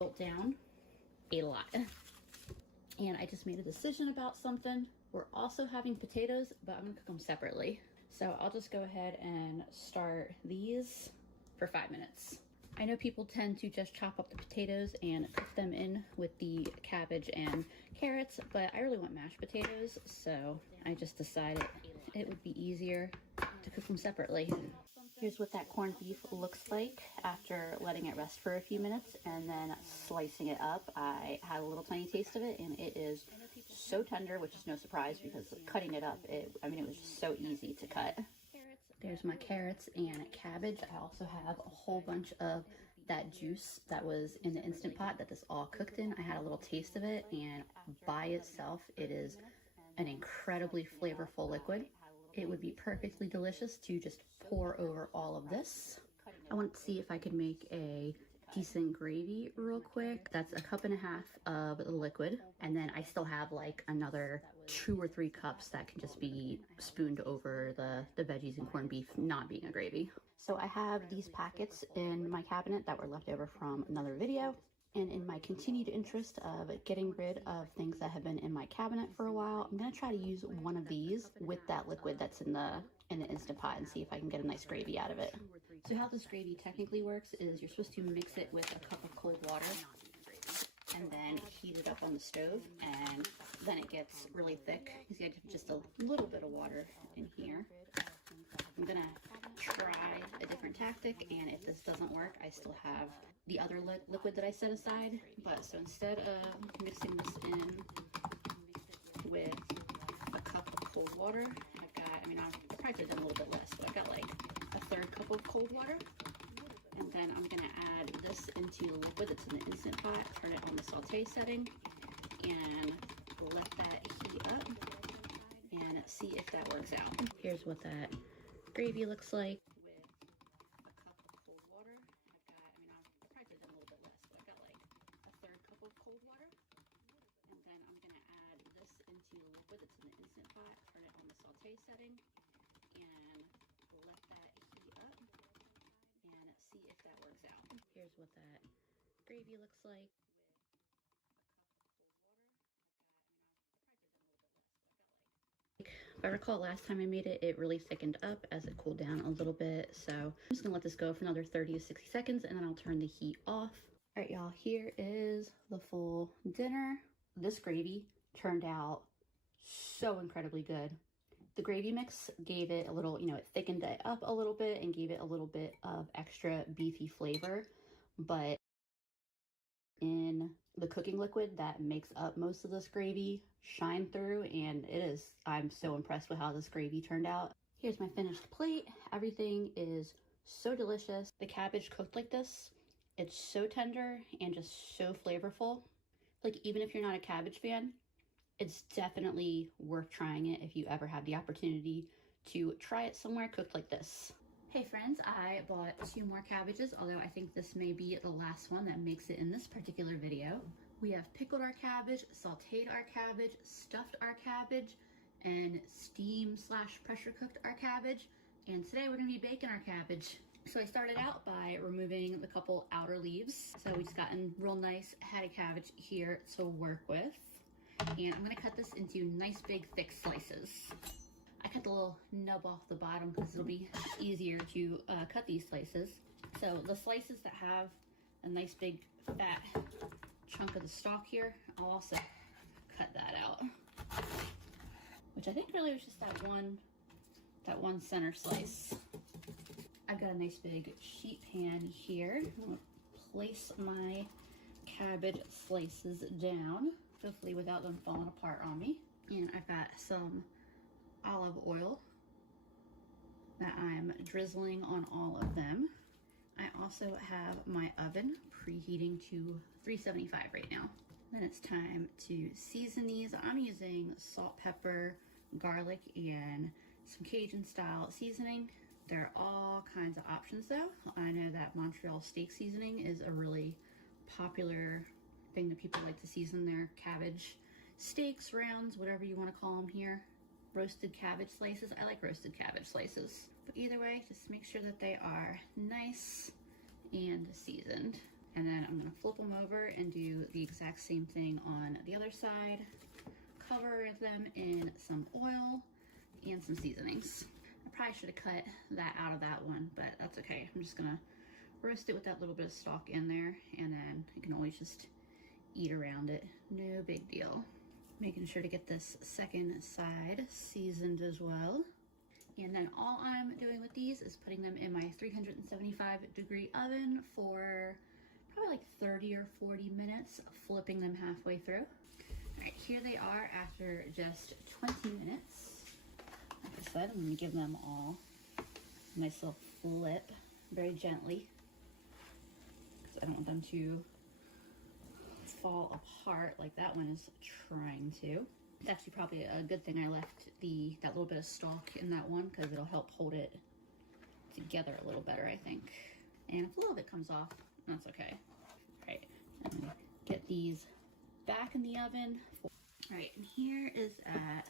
built down a lot. And I just made a decision about something. We're also having potatoes, but I'm gonna cook them separately. So I'll just go ahead and start these for 5 minutes. I know people tend to just chop up the potatoes and cook them in with the cabbage and carrots, but I really want mashed potatoes, so I just decided it would be easier to cook them separately. Here's what that corned beef looks like after letting it rest for a few minutes and then slicing it up. I had a little tiny taste of it and it is so tender, which is no surprise because cutting it up, it was just so easy to cut. There's my carrots and cabbage. I also have a whole bunch of that juice that was in the Instant Pot that this all cooked in. I had a little taste of it, and by itself, it is an incredibly flavorful liquid. It would be perfectly delicious to just pour over all of this. I want to see if I could make a decent gravy real quick. That's 1.5 cups of the liquid, and then I still have like another 2 or 3 cups that can just be spooned over the veggies and corned beef, not being a gravy. So I have these packets in my cabinet that were left over from another video, and in my continued interest of getting rid of things that have been in my cabinet for a while, I'm gonna try to use one of these with that liquid that's in the Instant Pot and see if I can get a nice gravy out of it. So how this gravy technically works is you're supposed to mix it with a cup of cold water and then heat it up on the stove, and then it gets really thick. You see I did just a little bit of water in here. I'm gonna try a different tactic, and if this doesn't work, I still have the other liquid that I set aside. But so instead of mixing this in with a cup of cold water, I've got, I probably could have done a little bit less, but I've got like 1/3 cup of cold water. And then I'm gonna add this into the liquid that's in the Instant Pot, turn it on the saute setting, and let that heat up and see if that works out. Here's what that gravy looks like. With a cup of cold water, I've got, I probably could have done a little bit less, but I've got like 1/3 cup of cold water. And then I'm gonna add this into the liquid that's in the Instant Pot, turn it on the saute setting, and let that heat up and see if that works out. Here's what that gravy looks like. With a cup of cold water, I've got, I probably could have done a little bit less, but I've got like... If I recall last time I made it, it really thickened up as it cooled down a little bit. So I'm just gonna let this go for another 30 to 60 seconds and then I'll turn the heat off. All right, y'all, here is the full dinner. This gravy turned out so incredibly good. The gravy mix gave it a little, it thickened it up a little bit and gave it a little bit of extra beefy flavor. But in the cooking liquid that makes up most of this gravy shine through, and I'm so impressed with how this gravy turned out. Here's my finished plate. Everything is so delicious. The cabbage cooked like this, it's so tender and just so flavorful. Like, even if you're not a cabbage fan, it's definitely worth trying it if you ever have the opportunity to try it somewhere cooked like this. Hey friends, I bought 2 more cabbages, although I think this may be the last one that makes it in this particular video. We have pickled our cabbage, sauteed our cabbage, stuffed our cabbage, and steam/pressure cooked our cabbage. And today we're gonna be baking our cabbage. So I started out by removing the couple outer leaves. So we just gotten real nice head of cabbage here to work with. And I'm gonna cut this into nice big thick slices. I cut the little nub off the bottom because it'll be easier to cut these slices. So the slices that have a nice big fat chunk of the stalk here, I'll also cut that out. Which I think really was just that one center slice. I've got a nice big sheet pan here. I'm gonna place my cabbage slices down, hopefully without them falling apart on me. And I've got some olive oil that I'm drizzling on all of them. I also have my oven preheating to 375 right now. Then it's time to season these. I'm using salt, pepper, garlic, and some Cajun style seasoning. There are all kinds of options though. I know that Montreal steak seasoning is a really popular thing that people like to season their cabbage steaks, rounds, whatever you want to call them here. Roasted cabbage slices. I like roasted cabbage slices. But either way, just make sure that they are nice and seasoned. And then I'm gonna flip them over and do the exact same thing on the other side. Cover them in some oil and some seasonings. I probably should have cut that out of that one, but that's okay. I'm just gonna roast it with that little bit of stock in there, and then you can always just eat around it. No big deal. Making sure to get this second side seasoned as well. And then all I'm doing with these is putting them in my 375-degree oven for probably like 30 or 40 minutes, flipping them halfway through. All right, here they are after just 20 minutes. Like I said, I'm gonna give them all a nice little flip, very gently, because I don't want them to fall apart like that one is trying to. It's actually probably a good thing I left that little bit of stalk in that one, because it'll help hold it together a little better, I think. And if a little bit comes off, that's okay. All right, I'm gonna get these back in the oven. All right, and here is at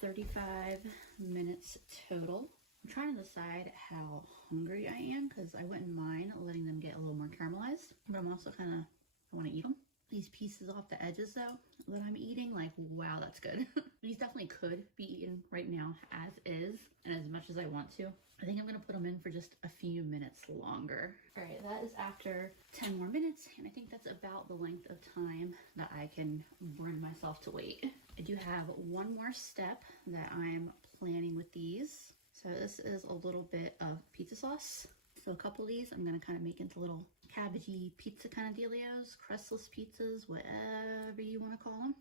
35 minutes total. I'm trying to decide how hungry I am, because I wouldn't mind letting them get a little more caramelized, but I'm also kind of, I want to eat them. These pieces off the edges though that I'm eating, like, wow, that's good. These definitely could be eaten right now as is, and as much as I want to. I think I'm gonna put them in for just a few minutes longer. All right, that is after 10 more minutes, and I think that's about the length of time that I can bring myself to wait. I do have one more step that I'm planning with these. So this is a little bit of pizza sauce. So a couple of these I'm gonna kind of make into little cabbagey pizza kind of dealios, crustless pizzas, whatever you want to call them.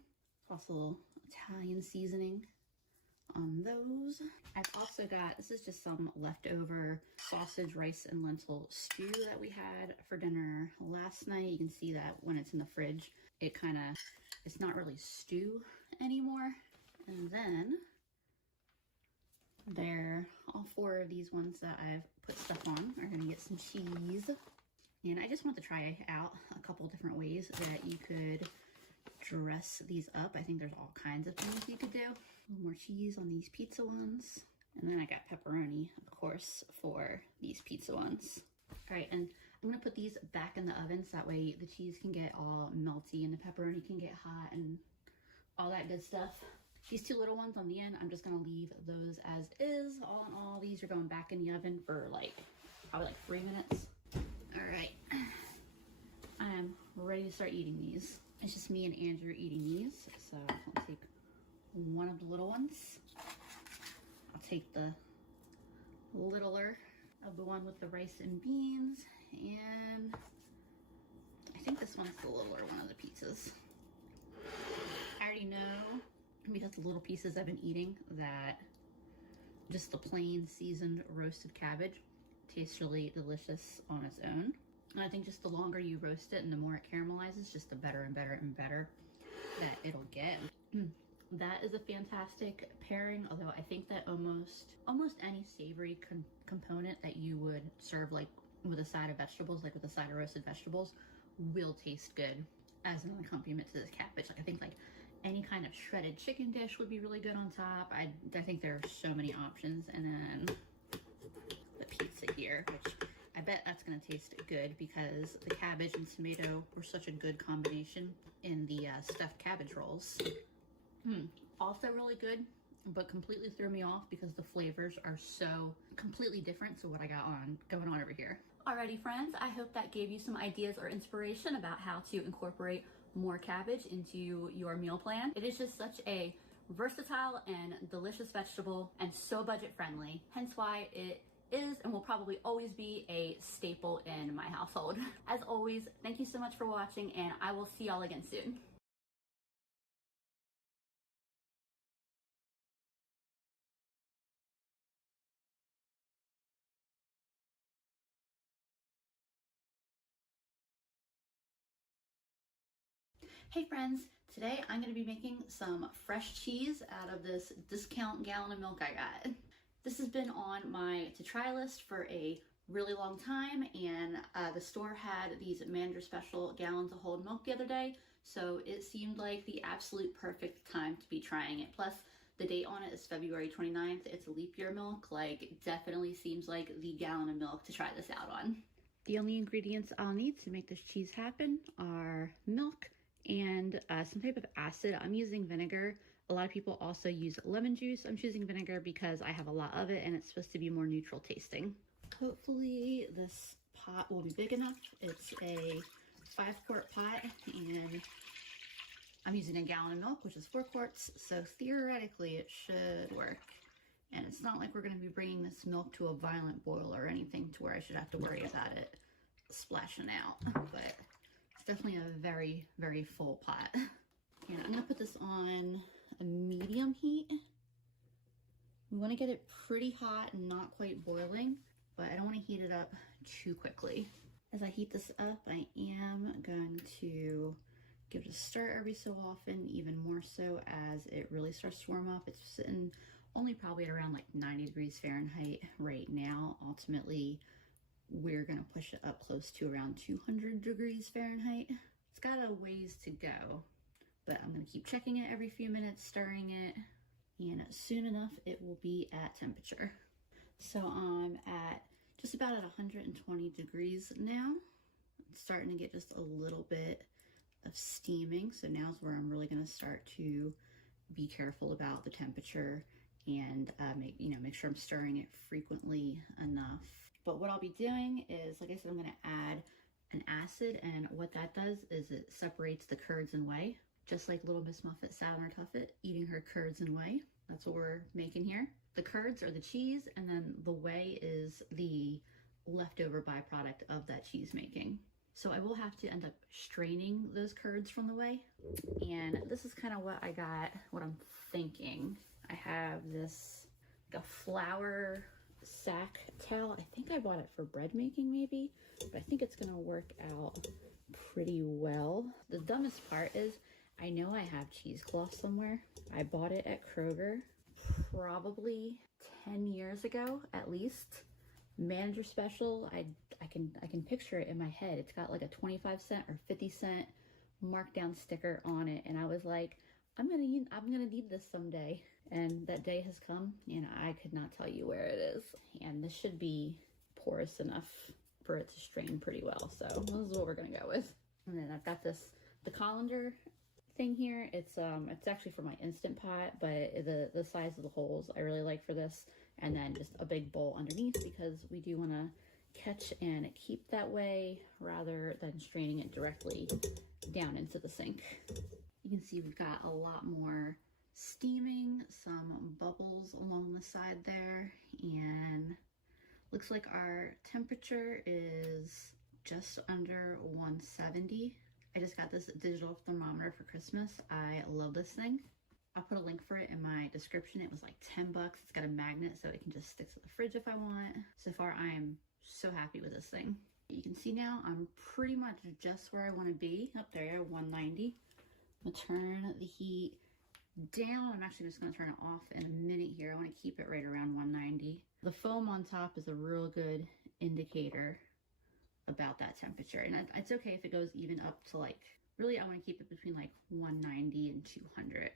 Also a little Italian seasoning on those. I've also got, this is just some leftover sausage, rice, and lentil stew that we had for dinner last night. You can see that when it's in the fridge, it's not really stew anymore. And then all four of these ones that I've put stuff on are gonna get some cheese. And I just want to try out a couple different ways that you could dress these up. I think there's all kinds of things you could do. A little more cheese on these pizza ones. And then I got pepperoni, of course, for these pizza ones. All right, and I'm gonna put these back in the oven so that way the cheese can get all melty and the pepperoni can get hot and all that good stuff. These two little ones on the end, I'm just gonna leave those as is. All in all, these are going back in the oven for probably 3 minutes. All right, I'm ready to start eating these. It's just me and Andrew eating these. So I'll take one of the little ones. I'll take the littler of the one with the rice and beans. And I think this one's the littler one of the pizzas. I already know, because the little pieces I've been eating, that just the plain seasoned roasted cabbage tastes really delicious on its own. And I think just the longer you roast it and the more it caramelizes, just the better and better and better that it'll get. That is a fantastic pairing, although I think that almost any savory component that you would serve like with a side of vegetables, like with a side of roasted vegetables, will taste good as an accompaniment to this cabbage. Like I think like any kind of shredded chicken dish would be really good on top. I think there are so many options. And then the pizza here, which I bet that's gonna taste good because the cabbage and tomato were such a good combination in the stuffed cabbage rolls. Also really good, but completely threw me off because the flavors are so completely different to what I got going on over here. Alrighty friends, I hope that gave you some ideas or inspiration about how to incorporate more cabbage into your meal plan. It is just such a versatile and delicious vegetable and so budget friendly, hence why it is and will probably always be a staple in my household. As always, thank you so much for watching, and I will see y'all again soon. Hey friends, today I'm going to be making some fresh cheese out of this discount gallon of milk I got. This has been on my to try list for a really long time, and the store had these manager special gallons of whole milk the other day, so it seemed like the absolute perfect time to be trying it. Plus the date on it is February 29th. It's a leap year milk. Like, definitely seems like the gallon of milk to try this out on. The only ingredients I'll need to make this cheese happen are milk and some type of acid. I'm using vinegar. A lot of people also use lemon juice. I'm choosing vinegar because I have a lot of it and it's supposed to be more neutral tasting. Hopefully this pot will be big enough. It's a 5-quart pot and I'm using a gallon of milk, which is 4 quarts. So theoretically it should work. And it's not like we're going to be bringing this milk to a violent boil or anything to where I should have to worry about it splashing out. But it's definitely a very, very full pot. And I'm going to put this on a medium heat. We want to get it pretty hot and not quite boiling, but I don't want to heat it up too quickly. As I heat this up, I am going to give it a stir every so often, even more so as it really starts to warm up. It's sitting only probably at around like 90 degrees Fahrenheit right now. Ultimately, we're gonna push it up close to around 200 degrees Fahrenheit. It's got a ways to go, but I'm gonna keep checking it every few minutes, stirring it, and soon enough it will be at temperature. So I'm at just about at 120 degrees now. It's starting to get just a little bit of steaming, so now's where I'm really gonna start to be careful about the temperature and make sure I'm stirring it frequently enough. But what I'll be doing is, like I said, I'm going to add an acid, and what that does is it separates the curds and whey, just like Little Miss Muffet sat on her tuffet eating her curds and whey. That's what we're making here. The curds are the cheese, and then the whey is the leftover byproduct of that cheese making. So I will have to end up straining those curds from the whey, and this is kind of what I got, what I'm thinking. I have this like a flour sack towel. I think I bought it for bread making maybe, but I think it's gonna work out pretty well. The dumbest part is I know I have cheesecloth somewhere. I bought it at Kroger probably 10 years ago at least. Manager special. I can picture it in my head. It's got like a 25-cent or 50-cent markdown sticker on it, and I was like, I'm gonna need this someday. And that day has come, and I could not tell you where it is. And this should be porous enough for it to strain pretty well. So this is what we're gonna go with. And then I've got the colander thing here. It's actually for my Instant Pot, but the size of the holes I really like for this. And then just a big bowl underneath because we do want to catch and keep that way rather than straining it directly down into the sink. You can see we've got a lot more steaming, some bubbles along the side there, and looks like our temperature is just under 170. I just got this digital thermometer for Christmas. I love this thing. I'll put a link for it in my description. It was like 10 bucks. It's got a magnet so it can just stick to the fridge if I want. So far, I am so happy with this thing. You can see now I'm pretty much just where I want to be. Up there, 190. I'm gonna turn the heat down. I'm actually just gonna turn it off in a minute here. I want to keep it right around 190. The foam on top is a real good indicator about that temperature. And it's okay if it goes even up to like, really I want to keep it between like 190 and 200.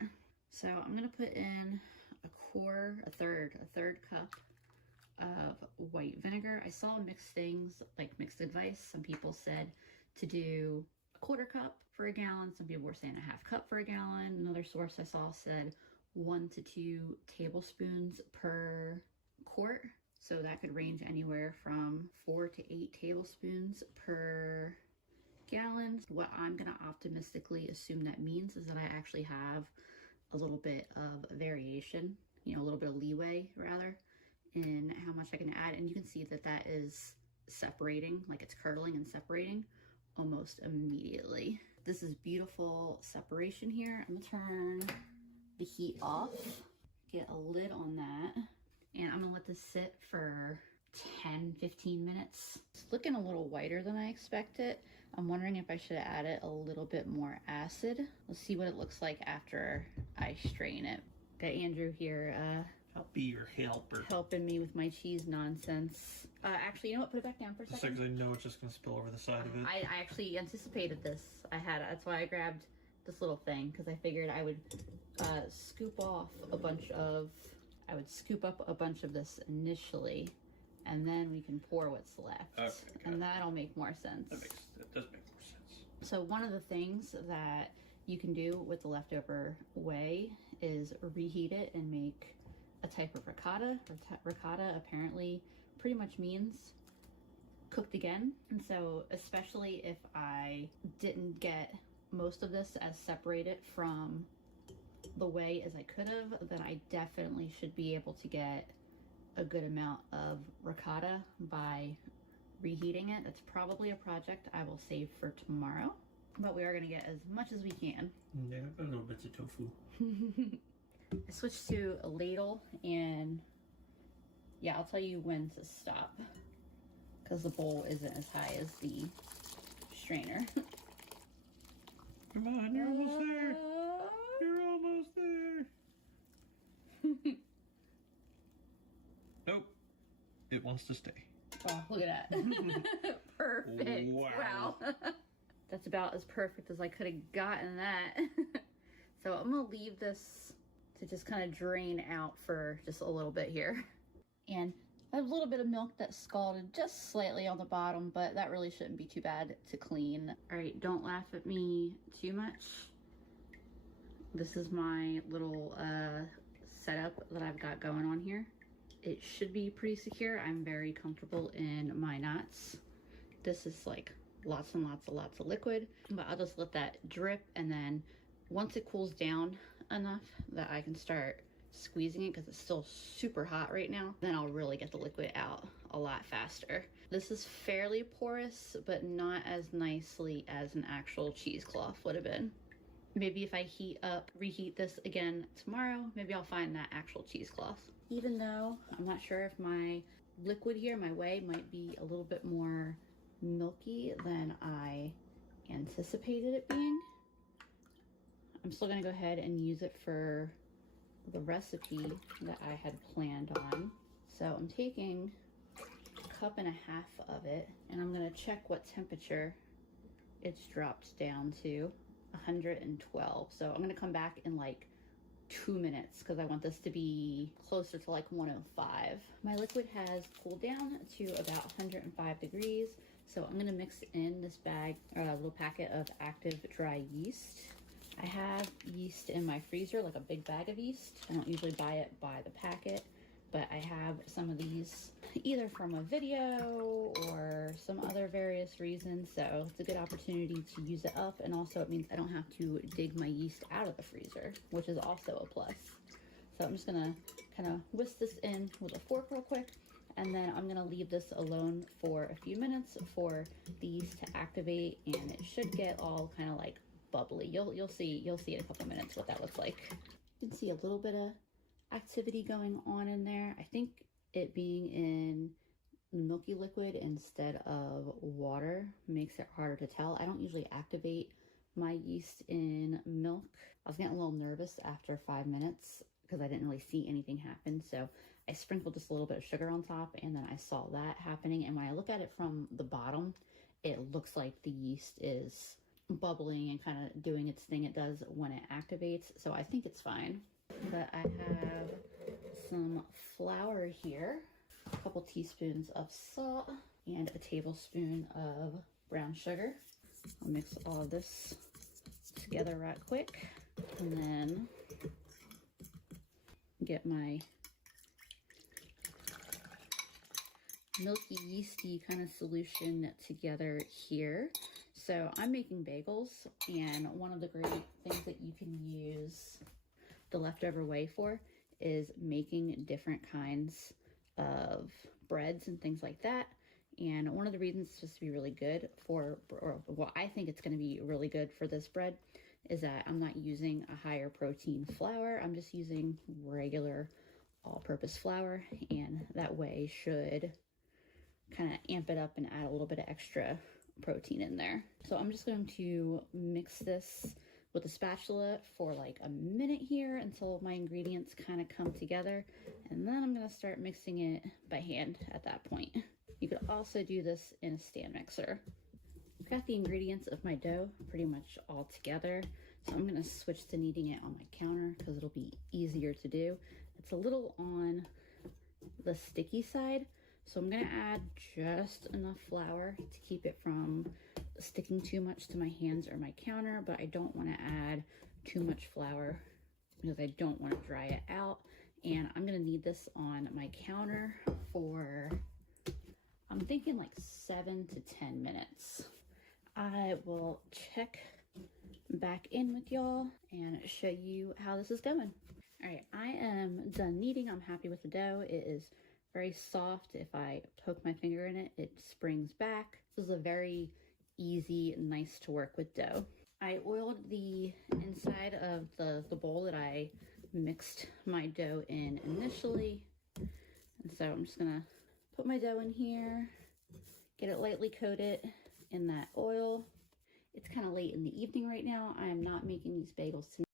So I'm gonna put in a third cup of white vinegar. I saw mixed things, like mixed advice. Some people said to do a 1/4 cup for a gallon. Some people were saying a 1/2 cup for a gallon. Another source I saw said 1 to 2 tablespoons per quart. So that could range anywhere from 4 to 8 tablespoons per gallon. What I'm gonna optimistically assume that means is that I actually have a little bit of variation, a little bit of leeway rather, in how much I can add. And you can see that that is separating, like it's curdling and separating almost immediately. This is beautiful separation here. I'm gonna turn the heat off, get a lid on that, and I'm gonna let this sit for 10-15 minutes. It's looking a little whiter than I expected. I'm wondering if I should add it a little bit more acid. Let's see what it looks like after I strain it. Got Andrew here I'll be your helper. helping me with my cheese nonsense. Actually, you know what? Put it back down for a second. Because I know it's just going to spill over the side of it. I actually anticipated this. That's why I grabbed this little thing, because I figured I would scoop up a bunch of this initially, and then we can pour what's left. Okay, and that'll make more sense. That does make more sense. So one of the things that you can do with the leftover whey is reheat it and make a type of ricotta. Ricotta apparently pretty much means cooked again. And so especially if I didn't get most of this as separated from the whey as I could have, then I definitely should be able to get a good amount of ricotta by reheating it. That's probably a project I will save for tomorrow, but we are going to get as much as we can. Yeah, a little bits of tofu. I switched to a ladle, and yeah, I'll tell you when to stop because the bowl isn't as high as the strainer. Come on, you're almost there. You're almost there. Nope. It wants to stay. Oh, look at that. Perfect. Wow. That's about as perfect as I could have gotten that. So I'm going to leave this to just kind of drain out for just a little bit here. And I have a little bit of milk that scalded just slightly on the bottom, but that really shouldn't be too bad to clean. All right, don't laugh at me too much. This is my little setup that I've got going on here. It should be pretty secure. I'm very comfortable in my knots. This is like lots and lots of liquid, but I'll just let that drip, and then once it cools down enough that I can start squeezing it, because it's still super hot right now, then I'll really get the liquid out a lot faster. This is fairly porous, but not as nicely as an actual cheesecloth would have been. Maybe if I reheat this again tomorrow, maybe I'll find that actual cheesecloth. Even though I'm not sure if my liquid here, my whey, might be a little bit more milky than I anticipated it being, I'm still gonna go ahead and use it for the recipe that I had planned on. So I'm taking a cup and a half of it, and I'm gonna check what temperature it's dropped down to, 112. So I'm gonna come back in like 2 minutes because I want this to be closer to like 105. My liquid has cooled down to about 105 degrees. So I'm gonna mix in this little packet of active dry yeast. I have yeast in my freezer, like a big bag of yeast. I don't usually buy it by the packet, but I have some of these either from a video or some other various reasons. So it's a good opportunity to use it up. And also it means I don't have to dig my yeast out of the freezer, which is also a plus. So I'm just gonna kind of whisk this in with a fork real quick. And then I'm gonna leave this alone for a few minutes for the yeast to activate, and it should get all kind of like bubbly. You'll see in a couple minutes what that looks like. You can see a little bit of activity going on in there. I think it being in milky liquid instead of water makes it harder to tell. I don't usually activate my yeast in milk. I was getting a little nervous after 5 minutes because I didn't really see anything happen. So I sprinkled just a little bit of sugar on top, and then I saw that happening. And when I look at it from the bottom, it looks like the yeast is bubbling and kind of doing its thing it does when it activates. So I think it's fine. But I have some flour here, a couple teaspoons of salt, and a tablespoon of brown sugar. I'll mix all of this together right quick, and then get my milky yeasty kind of solution together here. So I'm making bagels, and one of the great things that you can use the leftover whey for is making different kinds of breads and things like that. And one of the reasons it's supposed to be really good for, or well, I think it's going to be really good for this bread, is that I'm not using a higher protein flour. I'm just using regular all-purpose flour, and that whey should kind of amp it up and add a little bit of extra protein in there. So I'm just going to mix this with a spatula for like a minute here until my ingredients kind of come together, and then I'm going to start mixing it by hand at that point. You could also do this in a stand mixer. I've got the ingredients of my dough pretty much all together, so I'm going to switch to kneading it on my counter because it'll be easier to do. It's a little on the sticky side, So I'm gonna add just enough flour to keep it from sticking too much to my hands or my counter, but I don't want to add too much flour because I don't want to dry it out. And I'm gonna need this on my counter for, I'm thinking like 7 to 10 minutes. I will check back in with y'all and show you how this is going. All right, I am done kneading. I'm happy with the dough. It is very soft. If I poke my finger in it, it springs back. This is a very easy, nice to work with dough. I oiled the inside of the bowl that I mixed my dough in initially. And so I'm just gonna put my dough in here, get it lightly coated in that oil. It's kind of late in the evening right now. I am not making these bagels tonight.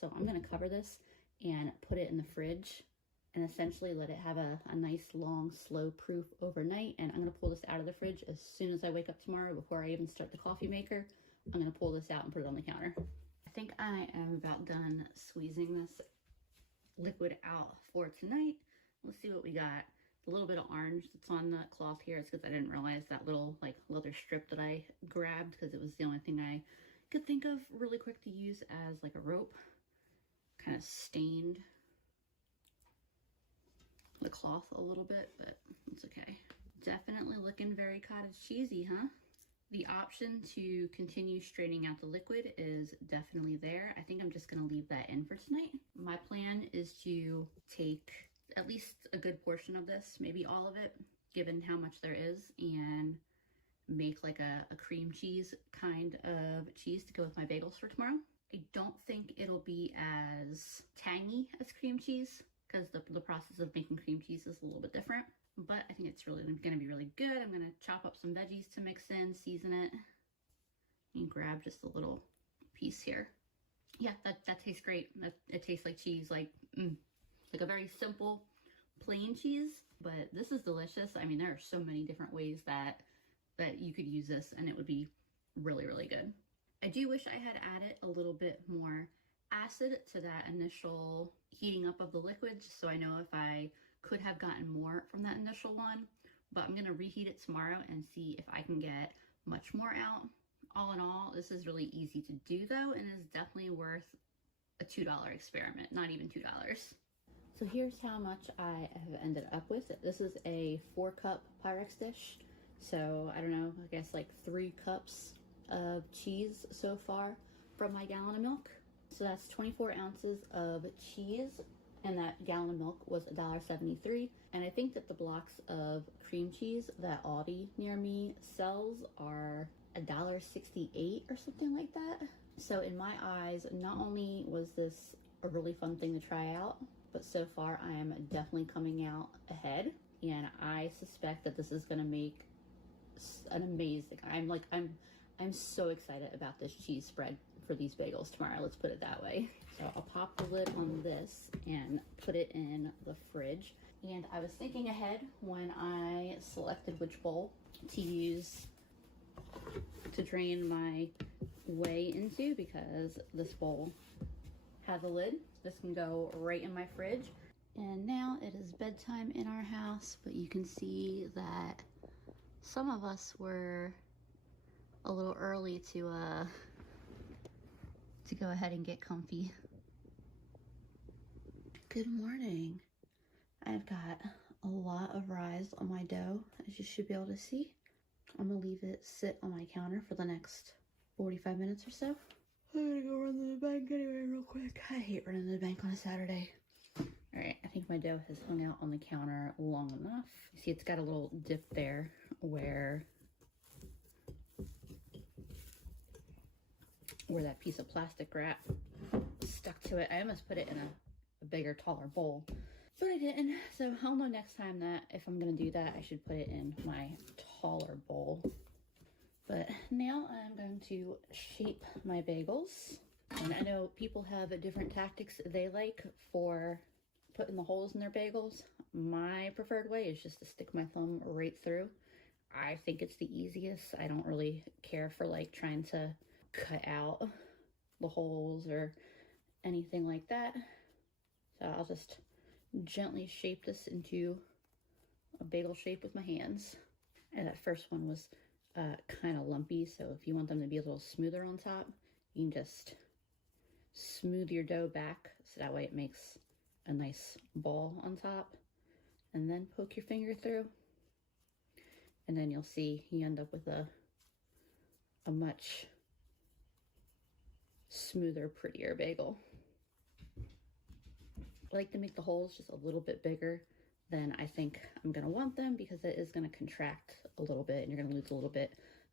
So I'm gonna cover this and put it in the fridge and essentially let it have a nice long slow proof overnight. And I'm gonna pull this out of the fridge as soon as I wake up tomorrow. Before I even start the coffee maker, I'm gonna pull this out and put it on the counter. I think I am about done squeezing this liquid out for tonight. Let's see what we got. The little bit of orange that's on the cloth here is because I didn't realize that little like leather strip that I grabbed, because it was the only thing I could think of really quick to use as like a rope. Kind of stained the cloth a little bit, but it's okay. Definitely looking very cottage cheesy, huh? The option to continue straining out the liquid is definitely there. I think I'm just gonna leave that in for tonight. My plan is to take at least a good portion of this, maybe all of it, given how much there is, and make like a cream cheese kind of cheese to go with my bagels for tomorrow. I don't think it'll be as tangy as cream cheese, because the process of making cream cheese is a little bit different, but I think it's really gonna be really good. I'm gonna chop up some veggies to mix in, season it, and grab just a little piece here. Yeah, that tastes great. It tastes like cheese, like a very simple plain cheese, but this is delicious. I mean, there are so many different ways that you could use this and it would be really, really good. I do wish I had added a little bit more acid to that initial heating up of the liquid, just so I know if I could have gotten more from that initial one, but I'm gonna reheat it tomorrow and see if I can get much more out. All in all, this is really easy to do though, and is definitely worth a $2 experiment, not even $2. So here's how much I have ended up with. This is a 4-cup Pyrex dish. So I don't know, I guess like 3 cups of cheese so far from my gallon of milk. So that's 24 ounces of cheese. and that gallon of milk was $1.73. And I think that the blocks of cream cheese that Aldi near me sells are $1.68 or something like that. So in my eyes, not only was this a really fun thing to try out, but so far I am definitely coming out ahead, and I suspect that this is gonna make an amazing, I'm so excited about this cheese spread for these bagels tomorrow, let's put it that way. So I'll pop the lid on this and put it in the fridge. And I was thinking ahead when I selected which bowl to use to drain my whey into, because this bowl has a lid. This can go right in my fridge. And now it is bedtime in our house, but you can see that some of us were a little early to go ahead and get comfy. Good morning. I've got a lot of rise on my dough, as you should be able to see. I'm gonna leave it sit on my counter for the next 45 minutes or so. I'm gonna go run to the bank anyway real quick. I hate running to the bank on a Saturday. All right, I think my dough has hung out on the counter long enough. You see it's got a little dip there where that piece of plastic wrap stuck to it. I almost put it in a bigger, taller bowl, but I didn't. So I'll know next time that if I'm gonna do that, I should put it in my taller bowl. But now I'm going to shape my bagels. And I know people have different tactics they like for putting the holes in their bagels. My preferred way is just to stick my thumb right through. I think it's the easiest. I don't really care for like trying to cut out the holes or anything like that. So I'll just gently shape this into a bagel shape with my hands. And that first one was kind of lumpy, so if you want them to be a little smoother on top, you can just smooth your dough back so that way it makes a nice ball on top, and then poke your finger through, and then you'll see you end up with a much smoother, prettier bagel. I like to make the holes just a little bit bigger than I think I'm gonna want them, because it is gonna contract a little bit and you're gonna lose a little bit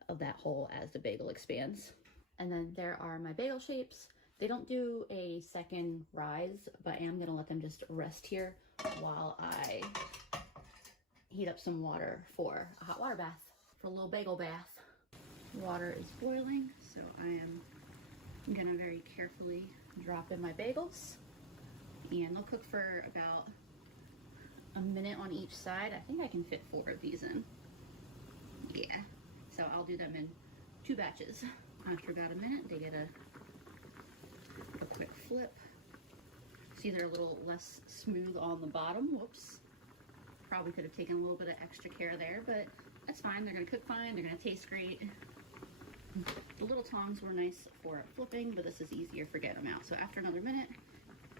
of that hole as the bagel expands. And then there are my bagel shapes. They don't do a second rise, but I am gonna let them just rest here while I heat up some water for a hot water bath, for a little bagel bath. Water is boiling, so I am gonna very carefully drop in my bagels, and they'll cook for about a minute on each side. I think I can fit 4 of these in. Yeah, so I'll do them in 2 batches. After about a minute, they get a quick flip. See, they're a little less smooth on the bottom. Whoops. Probably could have taken a little bit of extra care there, but that's fine. They're gonna cook fine, they're gonna taste great. The little tongs were nice for flipping, but this is easier for getting them out. So after another minute,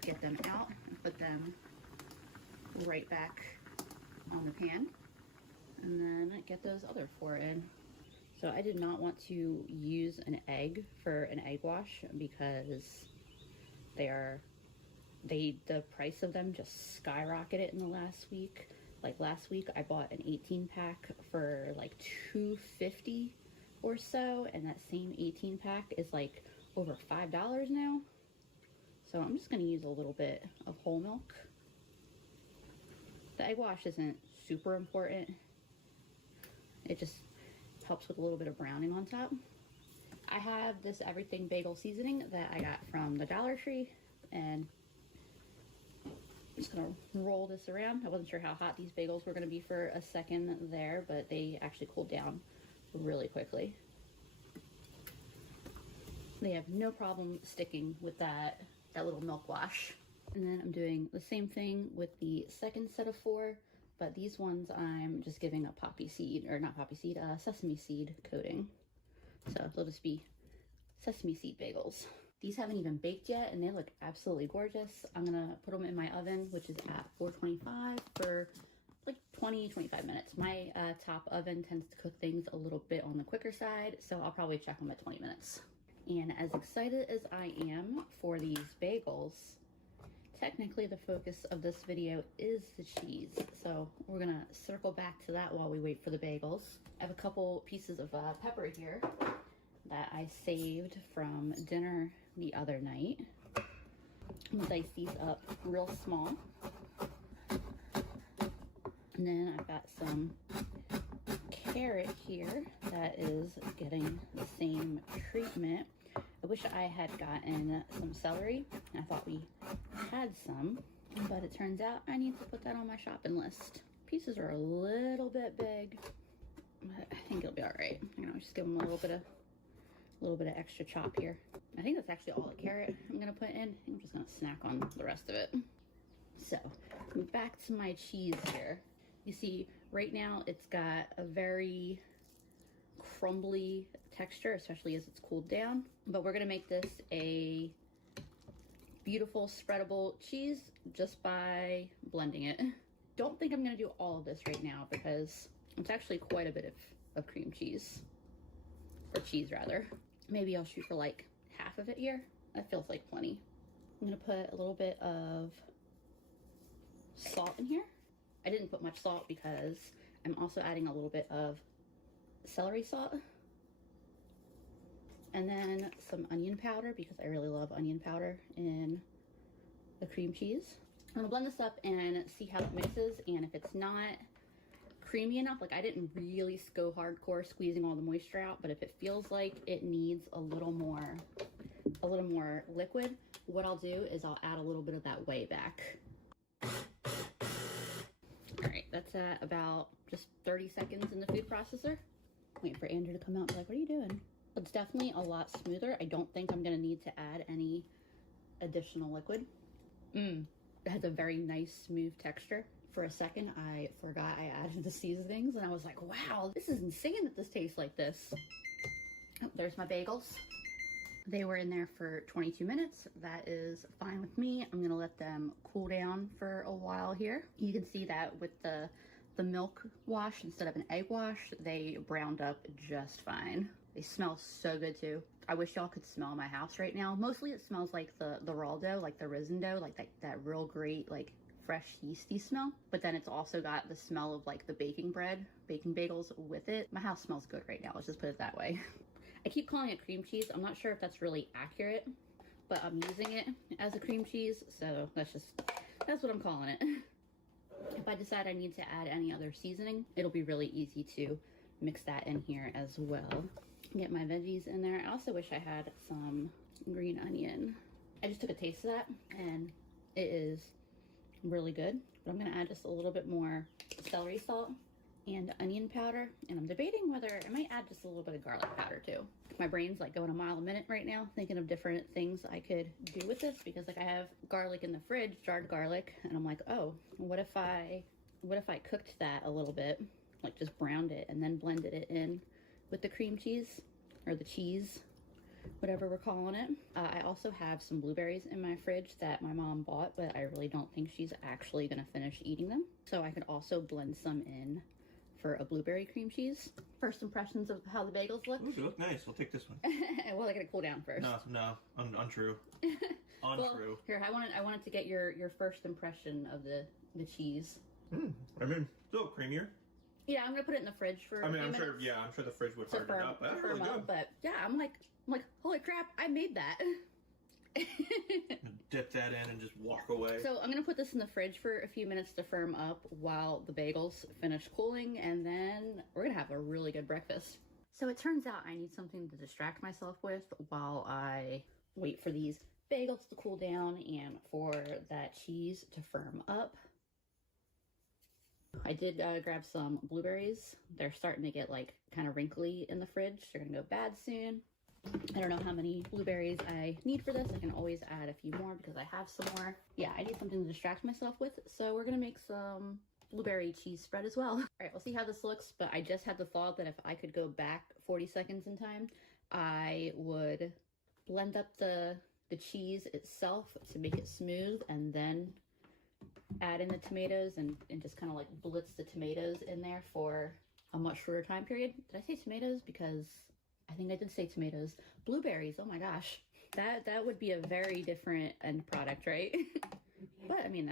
get them out and put them right back on the pan, and then get those other 4 in. So I did not want to use an egg for an egg wash because the price of them just skyrocketed in the last week. Like last week I bought an 18 pack for like $2.50 or so, and that same 18 pack is like over $5 now. So I'm just gonna use a little bit of whole milk. The egg wash isn't super important. It just helps with a little bit of browning on top. I have this everything bagel seasoning that I got from the Dollar Tree, and I'm just gonna roll this around. I wasn't sure how hot these bagels were gonna be for a second there, but they actually cooled down really quickly. They have no problem sticking with that little milk wash. And then I'm doing the same thing with the second set of 4, but these ones I'm just giving a poppy seed, or not poppy seed, sesame seed coating. So they'll just be sesame seed bagels. These haven't even baked yet, and they look absolutely gorgeous. I'm gonna put them in my oven, which is at 425 for like 20-25 minutes. My top oven tends to cook things a little bit on the quicker side, so I'll probably check them at 20 minutes. And as excited as I am for these bagels, technically the focus of this video is the cheese, so we're gonna circle back to that while we wait for the bagels. I have a couple pieces of pepper here that I saved from dinner the other night. I'm gonna dice these up real small. And then I've got some carrot here that is getting the same treatment. I wish I had gotten some celery. I thought we had some, but it turns out I need to put that on my shopping list. Pieces are a little bit big, but I think it'll be all right. You know, just give them a little bit of extra chop here. I think that's actually all the carrot I'm gonna put in. I'm just gonna snack on the rest of it. So back to my cheese here. You see, right now it's got a very crumbly texture, especially as it's cooled down. But we're gonna make this a beautiful spreadable cheese just by blending it. Don't think I'm gonna do all of this right now because it's actually quite a bit of cream cheese, or cheese rather. Maybe I'll shoot for like half of it here. That feels like plenty. I'm gonna put a little bit of salt in here. I didn't put much salt because I'm also adding a little bit of celery salt. And then some onion powder because I really love onion powder in the cream cheese. I'm gonna blend this up and see how it mixes, and if it's not creamy enough, like I didn't really go hardcore squeezing all the moisture out, but if it feels like it needs a little more liquid, what I'll do is I'll add a little bit of that whey back. All right, that's at about just 30 seconds in the food processor. Wait for Andrew to come out and be like, what are you doing? It's definitely a lot smoother. I don't think I'm gonna need to add any additional liquid. It has a very nice smooth texture. For a second, I forgot I added the seasonings and I was like, wow, this is insane that this tastes like this. Oh, there's my bagels. They were in there for 22 minutes. That is fine with me. I'm gonna let them cool down for a while here. You can see that with the milk wash instead of an egg wash, they browned up just fine. They smell so good too. I wish y'all could smell my house right now. Mostly it smells like the raw dough, like the risen dough, like that real great, like fresh yeasty smell. But then it's also got the smell of like the baking bread, baking bagels with it. My house smells good right now. Let's just put it that way. I keep calling it cream cheese. I'm not sure if that's really accurate, but I'm using it as a cream cheese. So that's what I'm calling it. If I decide I need to add any other seasoning, it'll be really easy to mix that in here as well. Get my veggies in there. I also wish I had some green onion. I just took a taste of that and it is really good. But I'm gonna add just a little bit more celery salt and onion powder. And I'm debating whether I might add just a little bit of garlic powder too. My brain's like going a mile a minute right now, thinking of different things I could do with this because like I have garlic in the fridge, jarred garlic, and I'm like, oh, what if I cooked that a little bit, like just browned it and then blended it in with the cream cheese or the cheese, whatever we're calling it. I also have some blueberries in my fridge that my mom bought, but I really don't think she's actually gonna finish eating them. So I could also blend some in for a blueberry cream cheese. First impressions of how the bagels look. Ooh, they look nice. We'll take this one. Well, I gotta cool down first. No, untrue. Untrue. Well, here, I wanted to get your first impression of the cheese. I mean, it's a little creamier. Yeah, I'm gonna put it in the fridge for. I'm sure. Yeah, I'm sure the fridge would harden it up. That's really good. But yeah, I'm like, holy crap! I made that. Dip that in and just walk away. So I'm gonna put this in the fridge for a few minutes to firm up while the bagels finish cooling, and then we're gonna have a really good breakfast. So it turns out I need something to distract myself with while I wait for these bagels to cool down and for that cheese to firm up. I did grab some blueberries. They're starting to get like kind of wrinkly in the fridge. They're gonna go bad soon. I don't know how many blueberries I need for this. I can always add a few more because I have some more. Yeah, I need something to distract myself with. So we're gonna make some blueberry cheese spread as well. All right, we'll see how this looks, but I just had the thought that if I could go back 40 seconds in time, I would blend up the cheese itself to make it smooth and then add in the tomatoes and just kind of like blitz the tomatoes in there for a much shorter time period. Did I say tomatoes? Because I think I did say tomatoes. Blueberries, oh my gosh. That would be a very different end product, right? But I mean,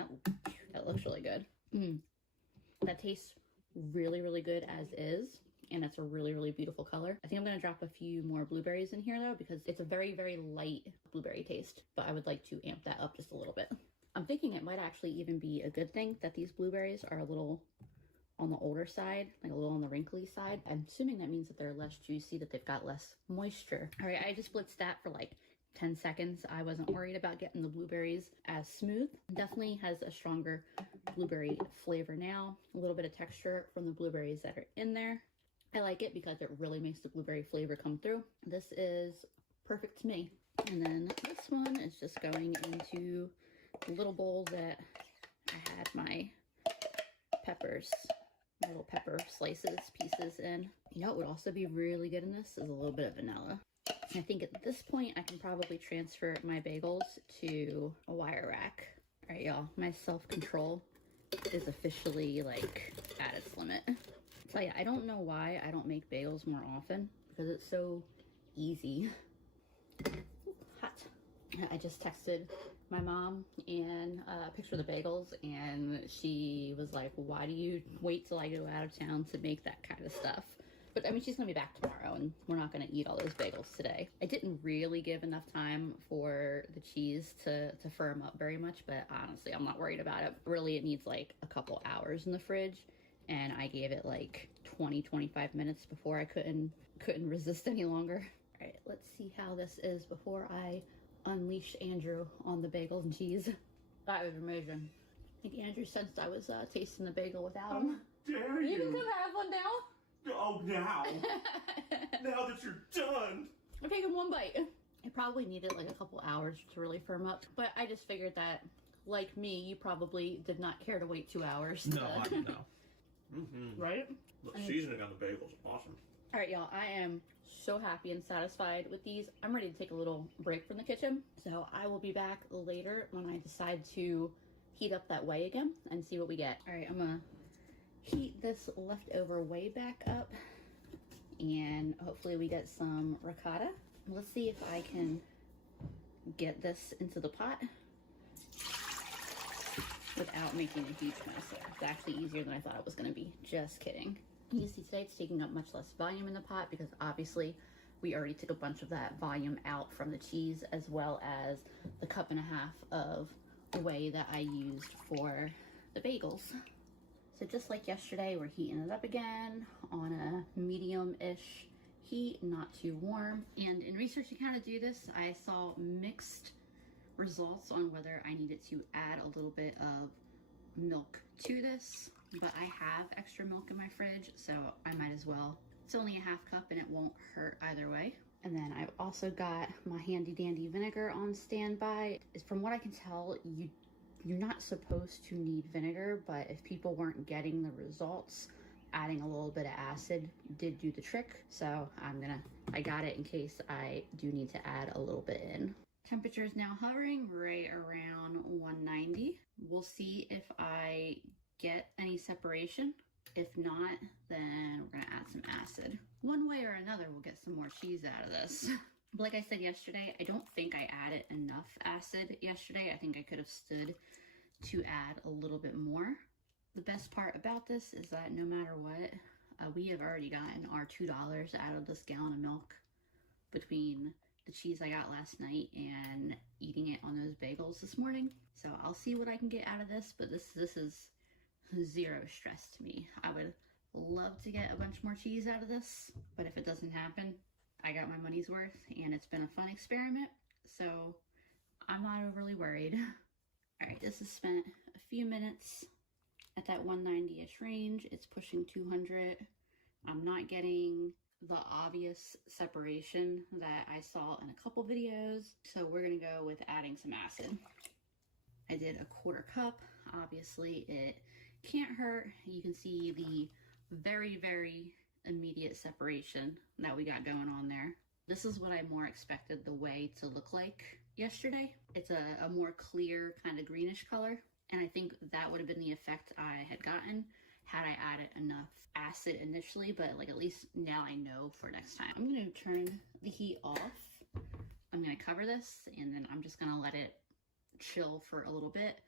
that looks really good. That tastes really, really good as is. And it's a really, really beautiful color. I think I'm going to drop a few more blueberries in here though, because it's a very, very light blueberry taste, but I would like to amp that up just a little bit. I'm thinking it might actually even be a good thing that these blueberries are a little on the older side, like a little on the wrinkly side. I'm assuming that means that they're less juicy, that they've got less moisture. All right, I just blitzed that for like 10 seconds. I wasn't worried about getting the blueberries as smooth. Definitely has a stronger blueberry flavor now. A little bit of texture from the blueberries that are in there. I like it because it really makes the blueberry flavor come through. This is perfect to me. And then this one is just going into the little bowl that I had my peppers, my little pepper slices, pieces in. You know what would also be really good in this is a little bit of vanilla. And I think at this point I can probably transfer my bagels to a wire rack. All right, y'all, my self-control is officially like at its limit. Tell you, I don't know why I don't make bagels more often, because it's so easy. Hot. I just texted my mom and a picture of the bagels, and she was like, why do you wait till I go out of town to make that kind of stuff? But I mean, she's gonna be back tomorrow and we're not gonna eat all those bagels today. I didn't really give enough time for the cheese to firm up very much, but honestly, I'm not worried about it. Really, it needs like a couple hours in the fridge, and I gave it like 20-25 minutes before I couldn't resist any longer. All right, let's see how this is before I unleash Andrew on the bagels and cheese. That was amazing. I think Andrew sensed I was tasting the bagel without him. How dare you? You can come have one now. Oh, now. Now that you're done. I'm taking one bite. It probably needed like a couple hours to really firm up, but I just figured that, like me, you probably did not care to wait 2 hours. No, I don't know. Mm-hmm. Right? The seasoning on the bagels is awesome. All right, y'all, I am so happy and satisfied with these. I'm ready to take a little break from the kitchen, so I will be back later when I decide to heat up that whey again and see what we get. All right, I'm gonna heat this leftover whey back up, and hopefully we get some ricotta. Let's see if I can get this into the pot without making a huge mess. It's actually easier than I thought it was going to be. Just kidding. You see today it's taking up much less volume in the pot because obviously we already took a bunch of that volume out from the cheese, as well as the 1.5 cups of whey that I used for the bagels. So just like yesterday, we're heating it up again on a medium-ish heat, not too warm. And in researching how to do this, I saw mixed results on whether I needed to add a little bit of milk to this, but I have extra milk in my fridge, so I might as well. It's only a 1/2 cup and it won't hurt either way. And then I've also got my handy dandy vinegar on standby. From what I can tell, you're not supposed to need vinegar, but if people weren't getting the results, adding a little bit of acid did do the trick. So I got it in case I do need to add a little bit in. Temperature is now hovering right around 190. We'll see if I get any separation. If not, then we're gonna add some acid. One way or another, we'll get some more cheese out of this. But like I said yesterday, I don't think I added enough acid yesterday. I think I could have stood to add a little bit more. The best part about this is that no matter what, we have already gotten our $2 out of this gallon of milk between the cheese I got last night and eating it on those bagels this morning. So I'll see what I can get out of this, but this is zero stress to me. I would love to get a bunch more cheese out of this, but if it doesn't happen, I got my money's worth and it's been a fun experiment, so I'm not overly worried. All right, this has spent a few minutes at that 190-ish range. It's pushing 200. I'm not getting the obvious separation that I saw in a couple videos, so we're gonna go with adding some acid. I did a 1/4 cup. Obviously, it can't hurt. You can see the very, very immediate separation that we got going on there. This is what I more expected the whey to look like yesterday. It's a more clear kind of greenish color, and I think that would have been the effect I had gotten had I added enough acid initially, but like at least now I know for next time. I'm gonna turn the heat off. I'm gonna cover this and then I'm just gonna let it chill for a little bit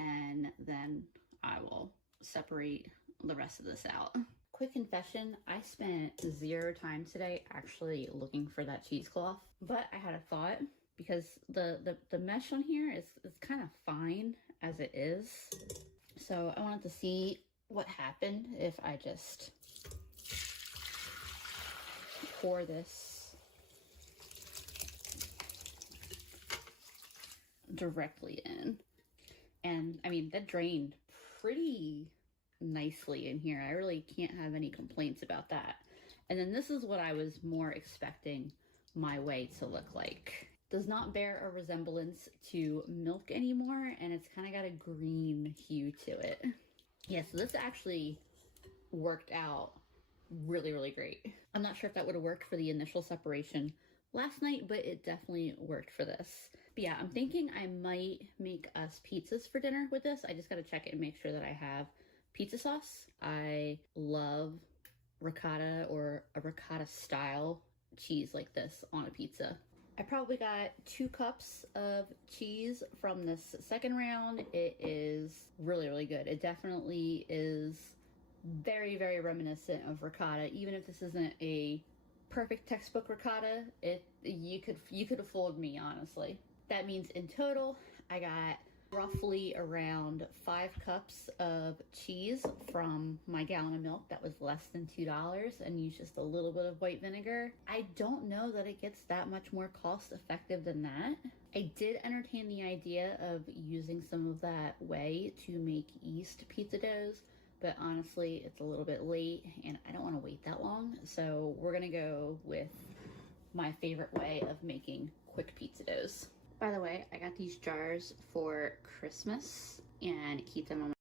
and then I will separate the rest of this out. Quick confession, I spent 0 time today actually looking for that cheesecloth, but I had a thought because the mesh on here is kind of fine as it is. So I wanted to see what happened if I just pour this directly in. And I mean, that drained pretty nicely in here. I really can't have any complaints about that. And then this is what I was more expecting my whey to look like. Does not bear a resemblance to milk anymore, and it's kind of got a green hue to it. Yeah, so this actually worked out really, really great. I'm not sure if that would have worked for the initial separation last night, but it definitely worked for this. But yeah, I'm thinking I might make us pizzas for dinner with this. I just got to check it and make sure that I have pizza sauce. I love ricotta or a ricotta style cheese like this on a pizza. I probably got 2 cups of cheese from this second round. It is really, really good. It definitely is very, very reminiscent of ricotta. Even if this isn't a perfect textbook ricotta, you could have fooled me, honestly. That means in total, I got roughly around 5 cups of cheese from my gallon of milk that was less than $2, and used just a little bit of white vinegar. I don't know that it gets that much more cost effective than that. I did entertain the idea of using some of that whey to make yeast pizza doughs, but honestly, it's a little bit late and I don't want to wait that long. So we're gonna go with my favorite way of making quick pizza doughs. By the way, I got these jars for Christmas and keep them on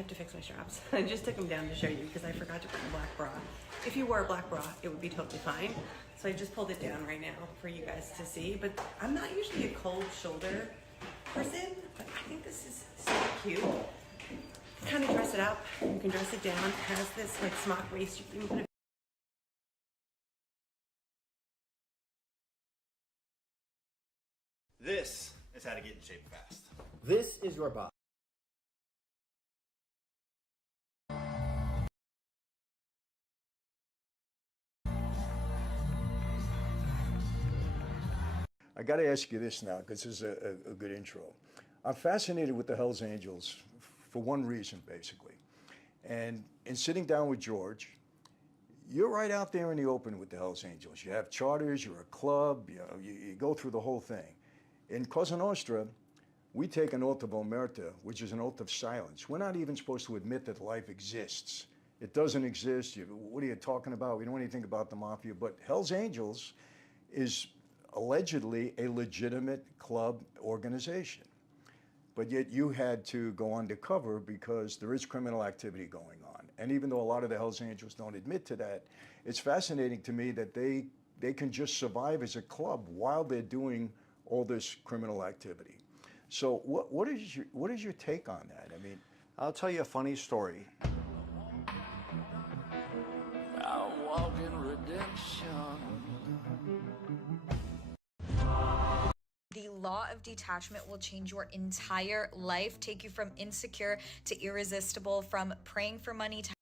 have to fix my straps. I just took them down to show you because I forgot to put a black bra. If you wore a black bra, it would be totally fine. So I just pulled it down right now for you guys to see. But I'm not usually a cold shoulder person, but I think this is so cute. Kind of dress it up. You can dress it down. It has this like smock waist. You can even put a This is how to get in shape fast. This is your body. I got to ask you this now, because this is a good intro. I'm fascinated with the Hells Angels for one reason, basically. And in sitting down with George, you're right out there in the open with the Hells Angels. You have charters, you're a club, you go through the whole thing. In Cosa Nostra, we take an oath of omerta, which is an oath of silence. We're not even supposed to admit that life exists. It doesn't exist. What are you talking about? We don't know anything about the mafia. But Hells Angels is allegedly a legitimate club organization. But yet you had to go undercover because there is criminal activity going on. And even though a lot of the Hells Angels don't admit to that, it's fascinating to me that they can just survive as a club while they're doing all this criminal activity. So what is your take on that? I mean, I'll tell you a funny story. I walk in redemption. The law of detachment will change your entire life, take you from insecure to irresistible, from praying for money to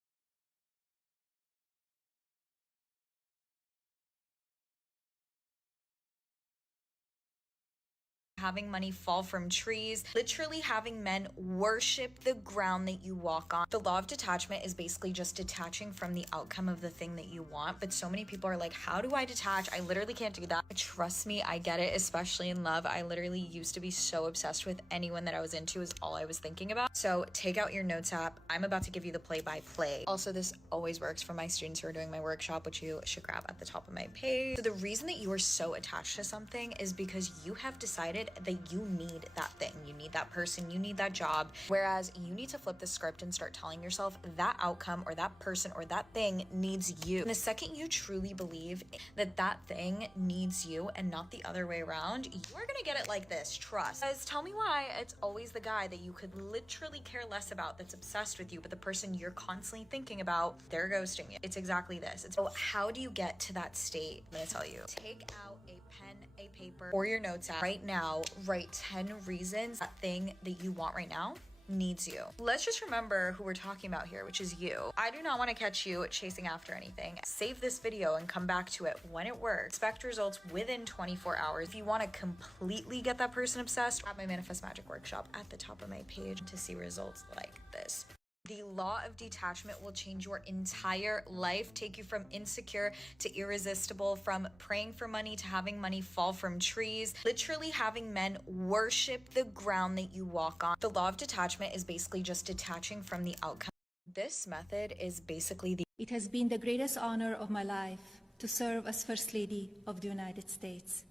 having money fall from trees, literally having men worship the ground that you walk on. The law of detachment is basically just detaching from the outcome of the thing that you want. But so many people are like, how do I detach? I literally can't do that. Trust me, I get it, especially in love. I literally used to be so obsessed with anyone that I was into is all I was thinking about. So take out your notes app. I'm about to give you the play-by-play. Also, this always works for my students who are doing my workshop, which you should grab at the top of my page. So the reason that you are so attached to something is because you have decided that you need that thing, you need that person, you need that job. Whereas you need to flip the script and start telling yourself that outcome or that person or that thing needs you. And the second you truly believe that that thing needs you and not the other way around, you're gonna get it like this, trust. Because tell me why it's always the guy that you could literally care less about that's obsessed with you, but the person you're constantly thinking about, they're ghosting you. It's exactly this. So how do you get to that state? I'm gonna tell you. Take out a pen, a paper, or your notes app right now. Write 10 reasons that thing that you want right now needs you. Let's just remember who we're talking about here, which is you. I do not want to catch you chasing after anything. Save this video and come back to it when it works. Expect results within 24 hours. If you want to completely get that person obsessed, grab my Manifest Magic workshop at the top of my page to see results like this. The law of detachment will change your entire life, take you from insecure to irresistible, from praying for money to having money fall from trees, literally having men worship the ground that you walk on. The law of detachment is basically just detaching from the outcome. This method is basically the It has been the greatest honor of my life to serve as First Lady of the United States.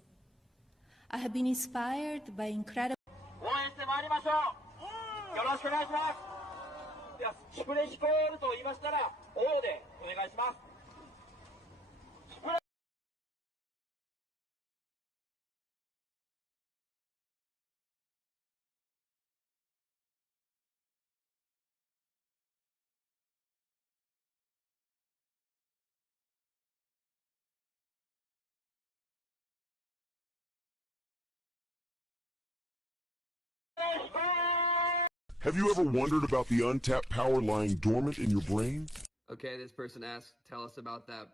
I have been inspired by incredible Have you ever wondered about the untapped power lying dormant in your brain? Okay, this person asked, tell us about that.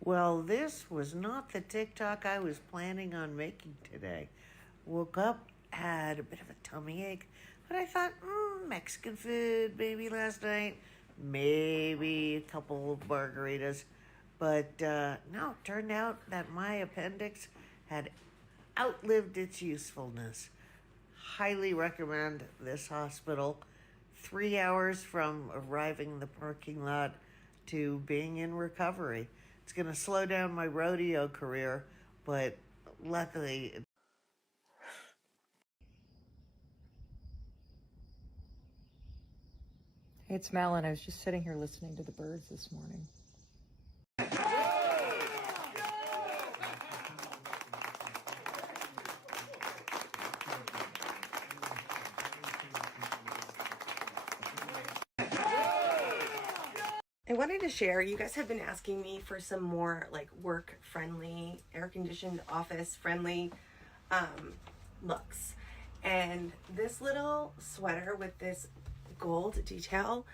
Well, this was not the TikTok I was planning on making today. Woke up, had a bit of a tummy ache, but I thought, Mexican food maybe last night, maybe a couple of margaritas. But no, it turned out that my appendix had outlived its usefulness. Highly recommend this hospital. 3 hours from arriving in the parking lot to being in recovery. It's going to slow down my rodeo career, but luckily... Hey, it's Malin. I was just sitting here listening to the birds this morning. I wanted to share, you guys have been asking me for some more like work-friendly, air-conditioned, office-friendly looks. And this little sweater with this gold detail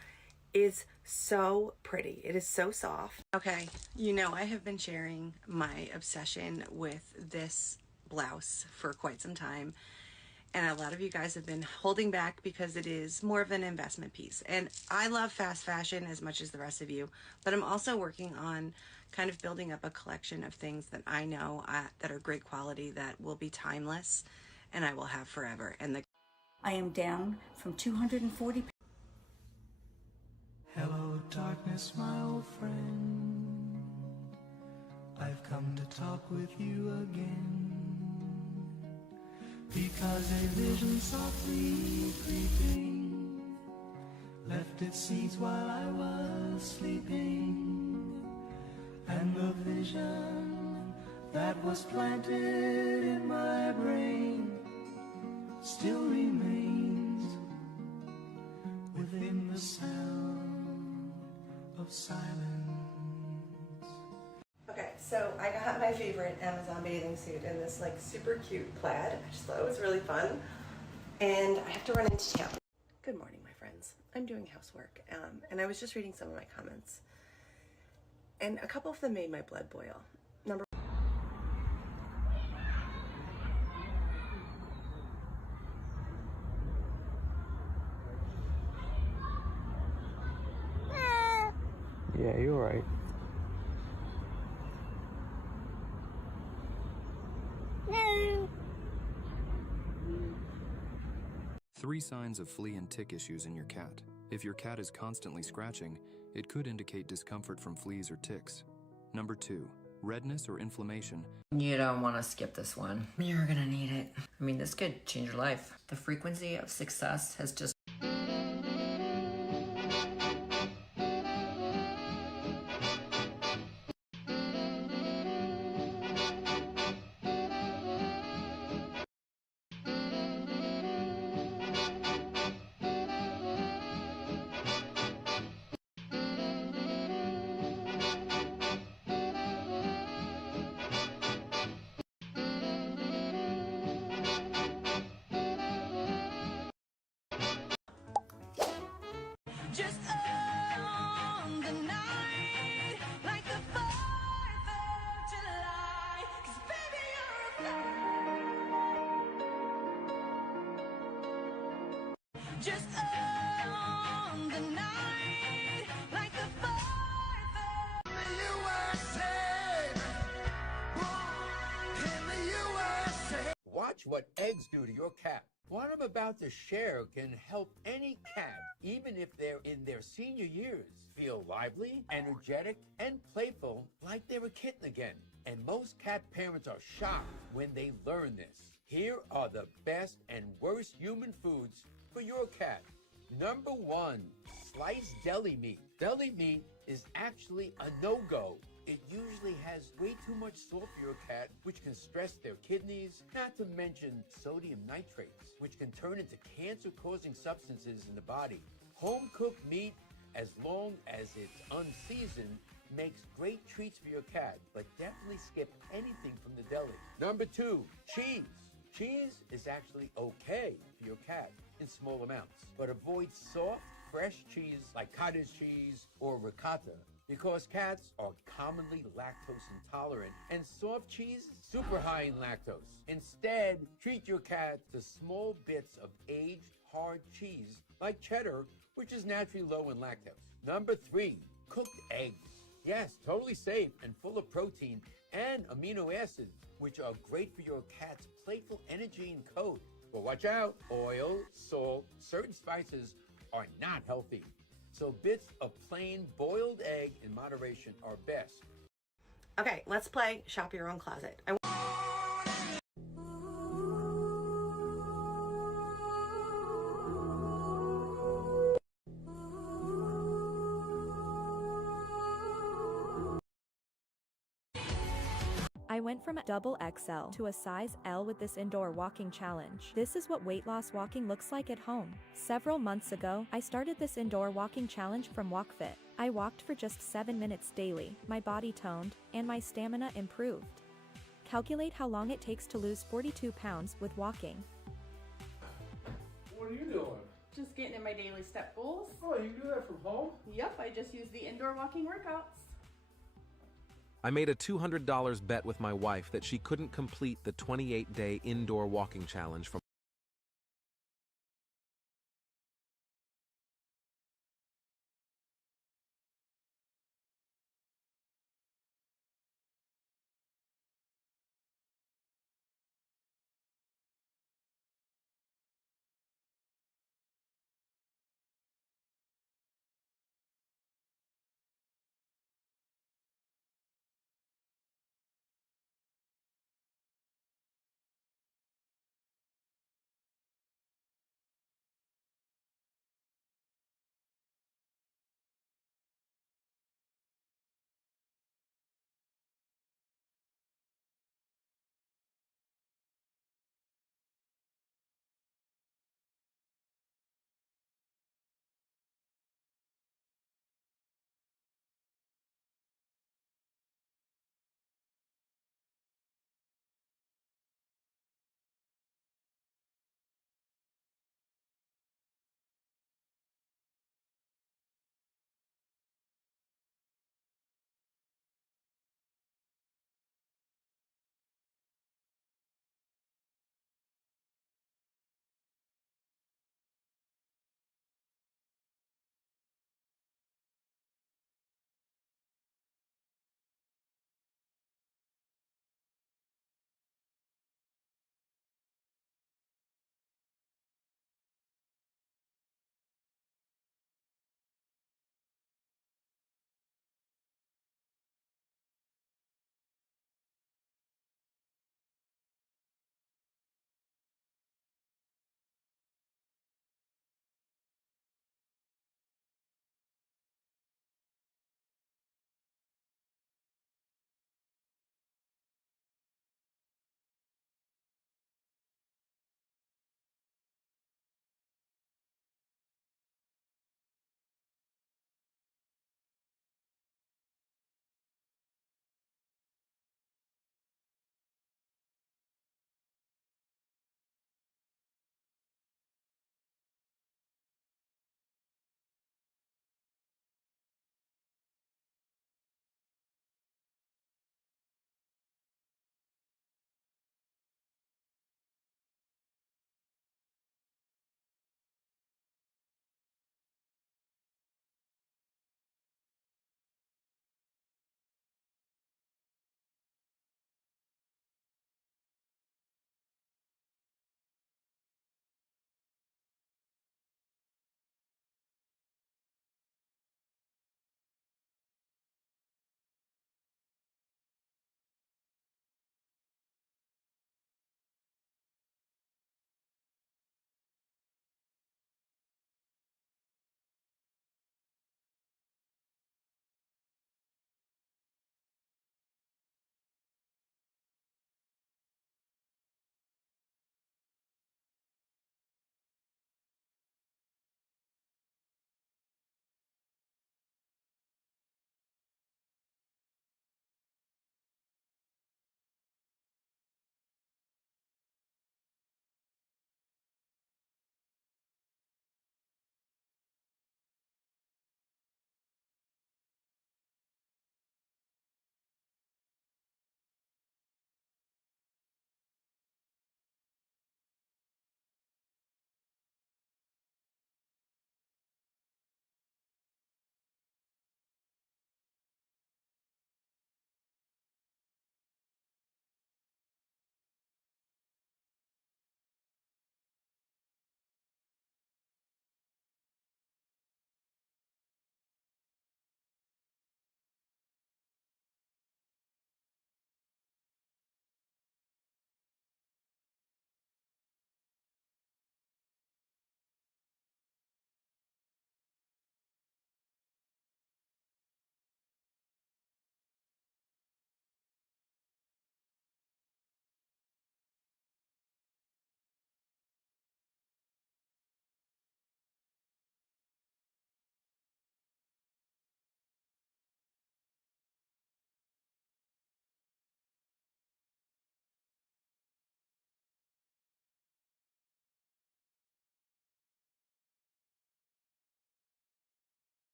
is so pretty. It is so soft. Okay, you know I have been sharing my obsession with this blouse for quite some time. And a lot of you guys have been holding back because it is more of an investment piece. And I love fast fashion as much as the rest of you, but I'm also working on kind of building up a collection of things that I know that are great quality, that will be timeless, and I will have forever. And I am down from 240. Hello, darkness, my old friend. I've come to talk with you again. Because a vision softly creeping left its seeds while I was sleeping, and the vision that was planted in my brain still remains within the sound of silence. okay, so I got my favorite Amazon bathing suit in this like super cute plaid. I just thought it was really fun. And I have to run into town. Good morning, my friends. I'm doing housework, and I was just reading some of my comments. And a couple of them made my blood boil. Yeah, you're right. Three signs of flea and tick issues in your cat. If your cat is constantly scratching, it could indicate discomfort from fleas or ticks. Number 2, redness or inflammation. You don't want to skip this one. You're gonna need it. I mean, this could change your life. The frequency of success has just... Just on the night, like the 4th of July, 'cause baby you're a just on the night, like the 4th of the USA, in the USA. Watch what eggs do to your cat. What I'm about to share can help any cat, even if they're in their senior years, feel lively, energetic, and playful like they're a kitten again. And most cat parents are shocked when they learn this. Here are the best and worst human foods for your cat. Number 1, sliced deli meat. Deli meat is actually a no-go. It usually has way too much salt for your cat, which can stress their kidneys, not to mention sodium nitrates, which can turn into cancer-causing substances in the body. Home-cooked meat, as long as it's unseasoned, makes great treats for your cat, but definitely skip anything from the deli. Number 2, cheese. Cheese is actually okay for your cat in small amounts, but avoid soft, fresh cheese like cottage cheese or ricotta. because cats are commonly lactose intolerant and soft cheese super high in lactose. Instead, treat your cat to small bits of aged hard cheese like cheddar, which is naturally low in lactose. Number 3, cooked eggs. Yes, totally safe and full of protein and amino acids, which are great for your cat's playful energy and coat. But watch out, oil, salt, certain spices are not healthy. So bits of plain boiled egg in moderation are best. Okay, let's play Shop Your Own Closet. I went from a double XL to a size L with this indoor walking challenge. This is what weight loss walking looks like at home. Several months ago, I started this indoor walking challenge from WalkFit. I walked for just 7 minutes daily, my body toned, and my stamina improved. Calculate how long it takes to lose 42 pounds with walking. What are you doing? Just getting in my daily step goals. Oh, you do that from home? Yep, I just use the indoor walking workouts. I made a $200 bet with my wife that she couldn't complete the 28-day indoor walking challenge from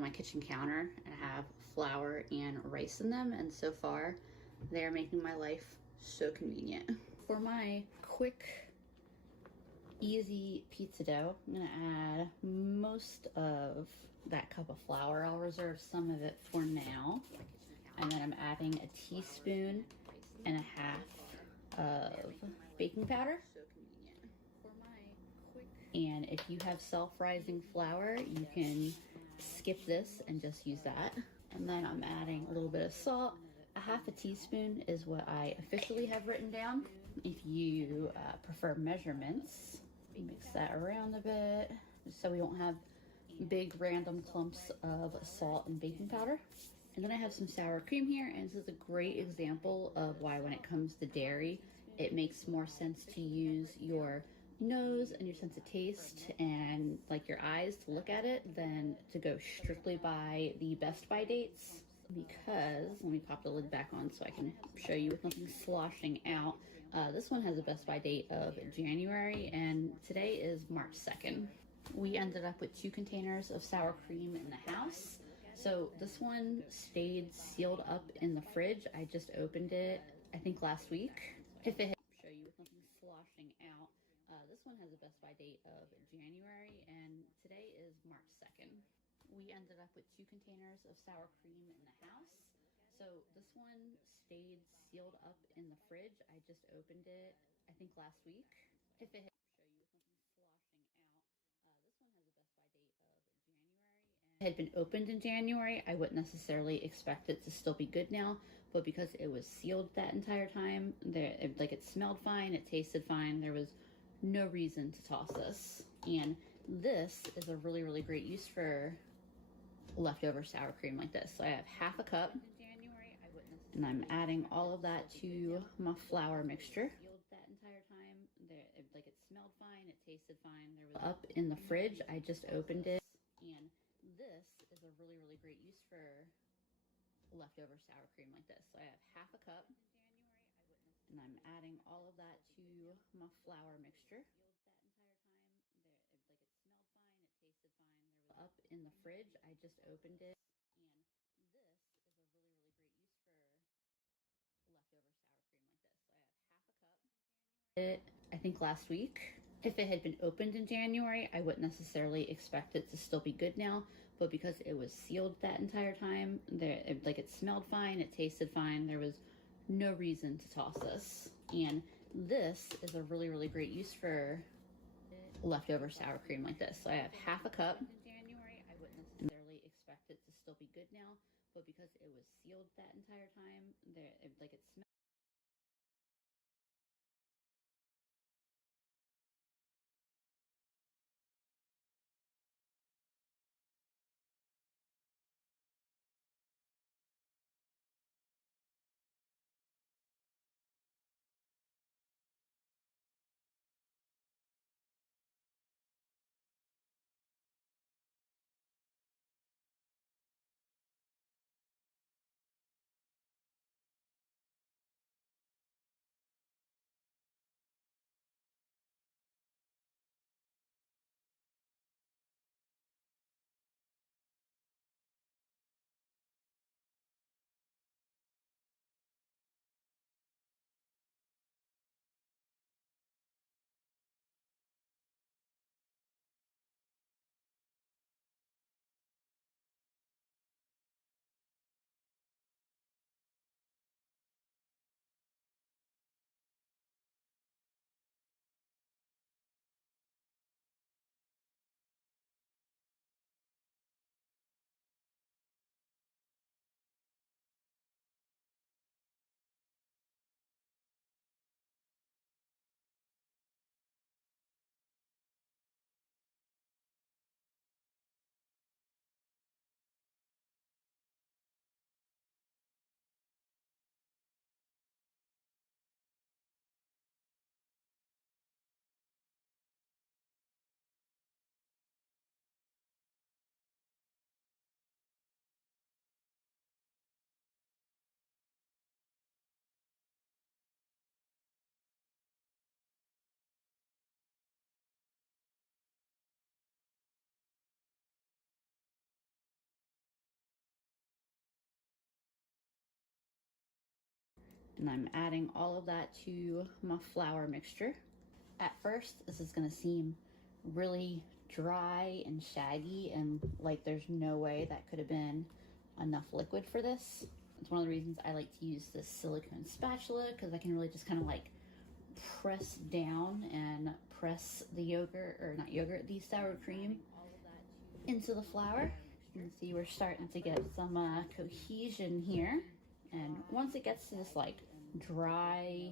on my kitchen counter and have flour and rice in them, and so far they're making my life so convenient. For my quick, easy pizza dough, I'm gonna add most of that cup of flour. I'll reserve some of it for now. And then I'm adding a teaspoon and a half of baking powder. And if you have self-rising flour, you can skip this and just use that. And then I'm adding a little bit of salt. A half a teaspoon is what I officially have written down. If you prefer measurements, mix that around a bit so we don't have big random clumps of salt and baking powder. And then I have some sour cream here, and this is a great example of why when it comes to dairy, it makes more sense to use your nose and your sense of taste and like your eyes to look at it than to go strictly by the best by dates. Because, let me pop the lid back on so I can show you with nothing sloshing out. This one has a best by date of January, and today is March 2nd. We ended up with 2 containers of sour cream in the house. So this one stayed sealed up in the fridge. I just opened it, I think last week. If it show you with nothing sloshing out. This one has a best by date of January, and today is March 2nd. We ended up with 2 containers of sour cream in the house. So this one stayed sealed up in the fridge. I just opened it, I think last week. If it show you with nothing sloshing out. This one has a best by date of January. And had been opened in January, I wouldn't necessarily expect it to still be good now, but because it was sealed that entire time, it smelled fine, it tasted fine, there was no reason to toss this. And this is a really, really great use for leftover sour cream like this. So I have half a cup, and I'm adding all of that to my flour mixture. That entire time, it smelled fine, it tasted fine. There was up in the fridge. I just opened it, and this is a really, really great use for leftover sour cream like this. So I have half a cup, and I'm adding all of that to my flour mixture. Up in the fridge. I just opened it, and this is a really, really great use for leftover sour cream like this. So I have half a cup. I think last week. If it had been opened in January, I wouldn't necessarily expect it to still be good now, but because it was sealed that entire time, it smelled fine, it tasted fine, there was no reason to toss this. And this is a really, really great use for leftover sour cream like this. So I have half a cup. Necessarily expect it to still be good now, but because it was sealed that entire time, it smelled And I'm adding all of that to my flour mixture. At first, this is gonna seem really dry and shaggy and like there's no way that could have been enough liquid for this. It's one of the reasons I like to use this silicone spatula, because I can really just kind of like press down and press the yogurt, or not yogurt, the sour cream into the flour. You can see we're starting to get some cohesion here. And once it gets to this like dry,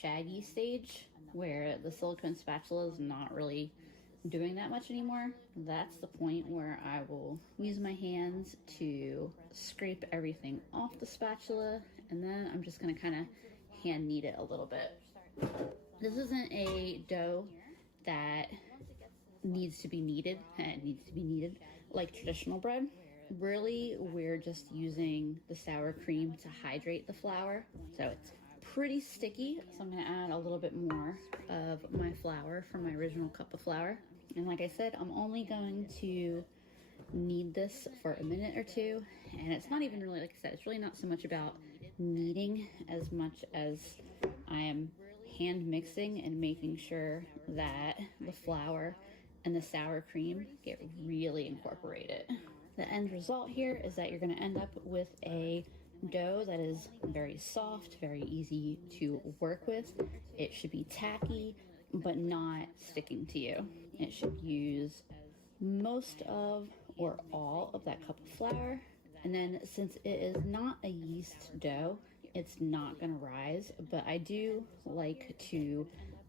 shaggy stage where the silicone spatula is not really doing that much anymore, that's the point where I will use my hands to scrape everything off the spatula, and then I'm just going to kind of hand knead it a little bit. This isn't a dough that needs to be kneaded. It needs to be kneaded like traditional bread. Really, we're just using the sour cream to hydrate the flour, so it's pretty sticky. So I'm going to add a little bit more of my flour from my original cup of flour. And like I said, I'm only going to knead this for a minute or two. And it's not even really, like I said, it's really not so much about kneading as much as I am hand mixing and making sure that the flour and the sour cream get really incorporated. The end result here is that you're going to end up with a dough that is very soft, very easy to work with. It should be tacky, but not sticking to you. It should use most of or all of that cup of flour. And then since it is not a yeast dough, it's not going to rise, but I do like to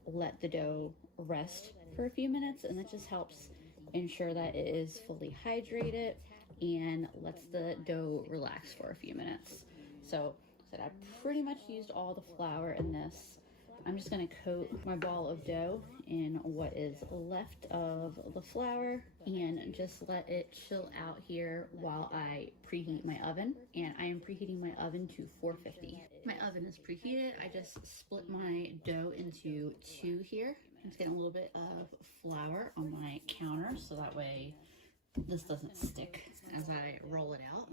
let the dough rest for a few minutes, and that just helps ensure that it is fully hydrated and lets the dough relax for a few minutes. So I pretty much used all the flour in this. I'm just going to coat my ball of dough in what is left of the flour and just let it chill out here while I preheat my oven. And I am preheating my oven to 450. My oven is preheated. I just split my dough into two here. I'm just getting a little bit of flour on my counter so that way this doesn't stick as I roll it out.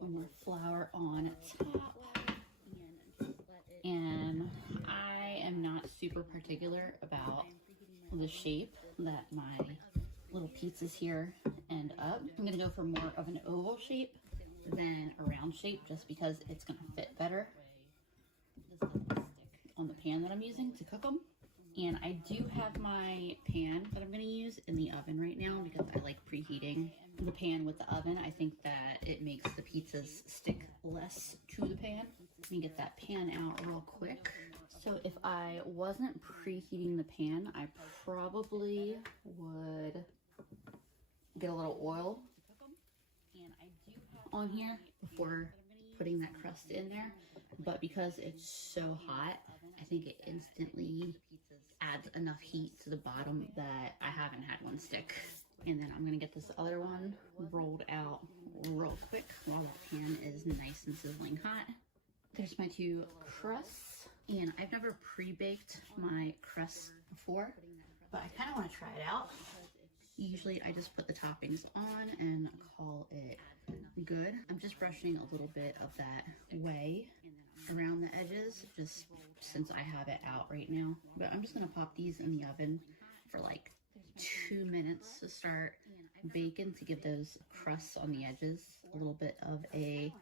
One more flour on top. And I am not super particular about the shape that my little pizzas here end up. I'm gonna go for more of an oval shape than a round shape just because it's gonna fit better on the pan that I'm using to cook them. And I do have my pan that I'm going to use in the oven right now because I like preheating the pan with the oven. I think that it makes the pizzas stick less to the pan. Let me get that pan out real quick. So if I wasn't preheating the pan, I probably would get a little oil on here before putting that crust in there. But because it's so hot, I think it instantly adds enough heat to the bottom that I haven't had one stick. And then I'm gonna get this other one rolled out real quick while the pan is nice and sizzling hot. There's my two crusts, and I've never pre-baked my crusts before, but I kind of want to try it out. Usually I just put the toppings on and call it good. I'm just brushing a little bit of that whey around the edges just since I have it out right now. But I'm just gonna pop these in the oven for like 2 minutes to start baking to give those crusts on the edges a little bit of a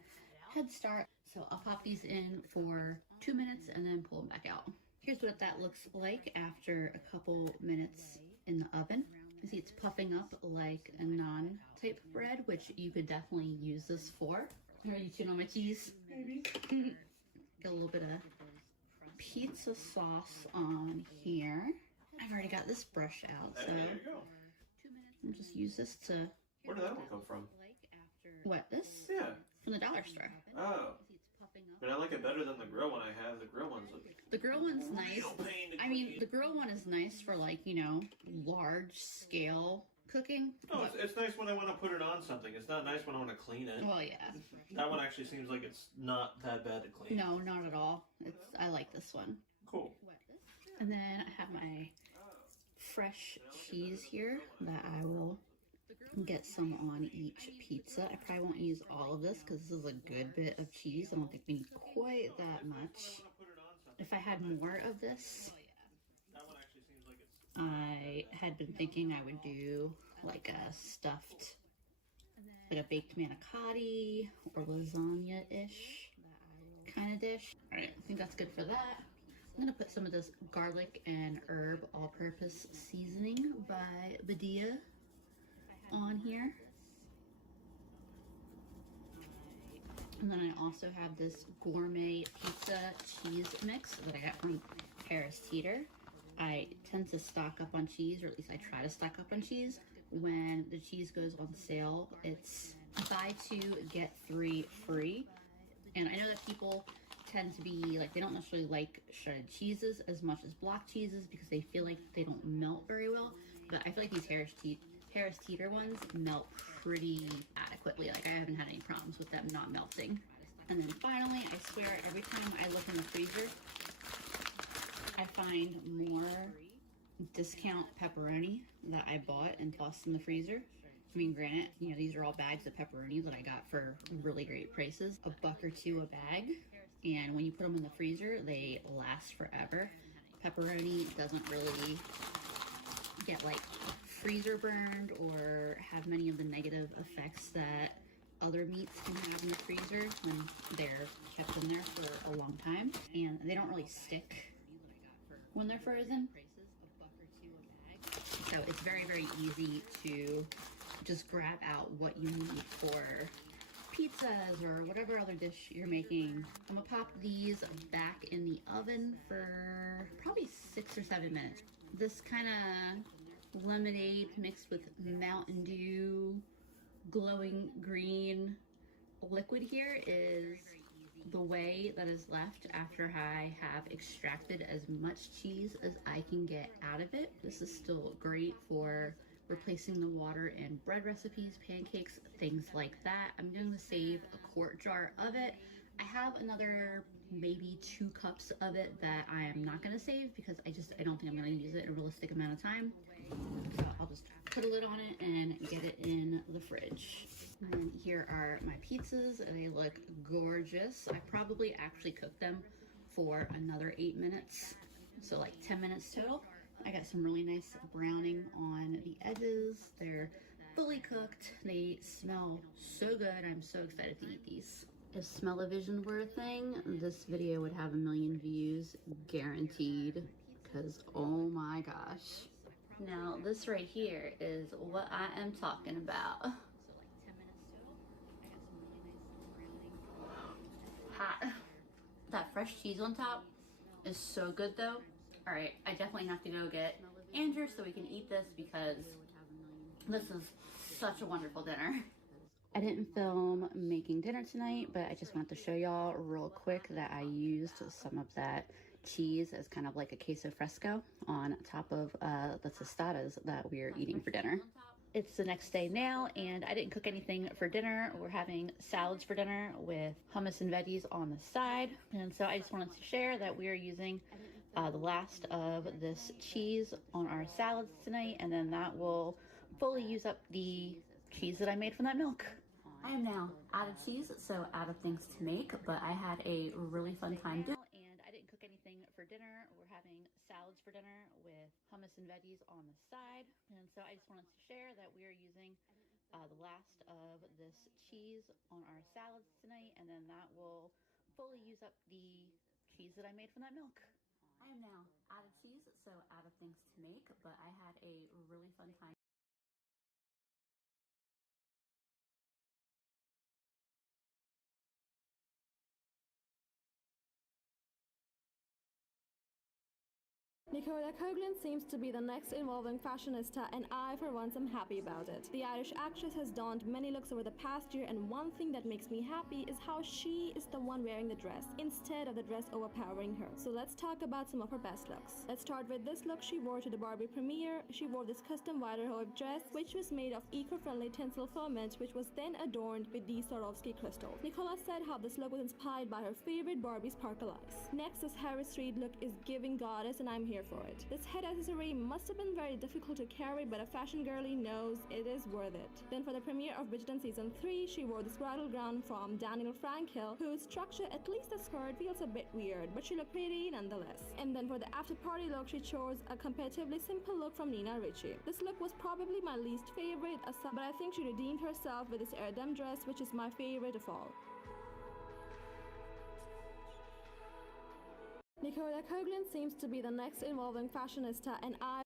head start. So I'll pop these in for 2 minutes and then pull them back out. Here's what that looks like after a couple minutes in the oven. You see it's puffing up like a naan type bread, which you could definitely use this for. Are you chewing on my cheese? Maybe. Get a little bit of pizza sauce on here. I've already got this brush out, so there you go. I'll just use this to... Where did that one come from? What, this? Yeah. From the dollar store. Oh. But I like it better than the grill one I have. The grill one's The grill one's nice. I mean, the grill one is nice for like, you know, large scale cooking. No, it's nice when I want to put it on something. It's not nice when I want to clean it. Well, yeah. That one actually seems like it's not that bad to clean. No, not at all. I like this one. Cool. And then I have my fresh cheese here that I will get some on each pizza. I probably won't use all of this because this is a good bit of cheese. I don't think we need quite that much. if I had more of this, I had been thinking I would do like a stuffed, like a baked manicotti or lasagna-ish kind of dish. All right, I think that's good for that. I'm gonna put some of this garlic and herb all-purpose seasoning by Badia on here. And then I also have this gourmet pizza cheese mix that I got from Harris Teeter. I tend to stock up on cheese, or at least I try to stock up on cheese. When the cheese goes on sale, it's buy 2, get 3 free. And I know that people tend to be like, they don't necessarily like shredded cheeses as much as block cheeses because they feel like they don't melt very well. But I feel like these Harris Teeter ones melt pretty adequately. Like, I haven't had any problems with them not melting. And then finally, I swear every time I look in the freezer, I find more discount pepperoni that I bought and tossed in the freezer. I mean, granted, you know, these are all bags of pepperoni that I got for really great prices. $1 or $2 a bag. And when you put them in the freezer, they last forever. Pepperoni doesn't really get like freezer burned or have many of the negative effects that other meats can have in the freezer when they're kept in there for a long time. And they don't really stick when they're frozen. So it's very, very easy to just grab out what you need for pizzas or whatever other dish you're making. I'm gonna pop these back in the oven for probably 6 or 7 minutes. This kind of lemonade mixed with Mountain Dew glowing green liquid here is the whey that is left after I have extracted as much cheese as I can get out of it. This is still great for replacing the water in bread recipes, pancakes, things like that. I'm going to save a quart jar of it. I have another maybe 2 cups of it that I am not going to save because I don't think I'm going to use it in a realistic amount of time. So I'll just put a lid on it and get it in the fridge. And here are my pizzas. They look gorgeous. I probably actually cooked them for another 8 minutes, so like 10 minutes total. I got some really nice browning on the edges. They're fully cooked. They smell so good. I'm so excited to eat these. If smell-o-vision were a thing, this video would have 1 million views guaranteed, because oh my gosh. Now this right here is what I am talking about. Hot. That fresh cheese on top is so good though. All right, I definitely have to go get Andrew so we can eat this because this is such a wonderful dinner. I didn't film making dinner tonight, but I just wanted to show y'all real quick that I used some of that cheese as kind of like a queso fresco on top of the tostadas that we're eating for dinner. It's the next day now, and I didn't cook anything for dinner. We're having salads for dinner with hummus and veggies on the side. And so I just wanted to share that we are using the last of this cheese on our salads tonight, and then that will fully use up the cheese that I made from that milk. I am now out of cheese, so out of things to make, but I had a really fun time doing it. And I didn't cook anything for dinner. We're having salads for dinner with hummus and veggies on the side. And so I just wanted to share that we are using the last of this cheese on our salads tonight, and then that will fully use up the cheese that I made from that milk. I am now out of cheese, so out of things to make, but I had a really fun time. Nicola Coughlan seems to be the next evolving fashionista, and I for once am happy about it. The Irish actress has donned many looks over the past year, and one thing that makes me happy is how she is the one wearing the dress, instead of the dress overpowering her. So let's talk about some of her best looks. Let's start with this look she wore to the Barbie premiere. She wore this custom Widerhoe dress, which was made of eco-friendly tinsel filament, which was then adorned with these Swarovski crystals. Nicola said how this look was inspired by her favorite Barbie sparkle eyes. Next, this Harris Street look is giving goddess, and I'm here here for it. This head accessory must have been very difficult to carry, but a fashion girly knows it is worth it. Then for the premiere of Bridgerton Season 3, she wore this bridal gown from Daniel Frankel, whose structure, at least the skirt, feels a bit weird, but she looked pretty nonetheless. And then for the after party look, she chose a comparatively simple look from Nina Ricci. This look was probably my least favorite, but I think she redeemed herself with this Erdem dress, which is my favorite of all. Nicola Coughlan seems to be the next involving fashionista, and I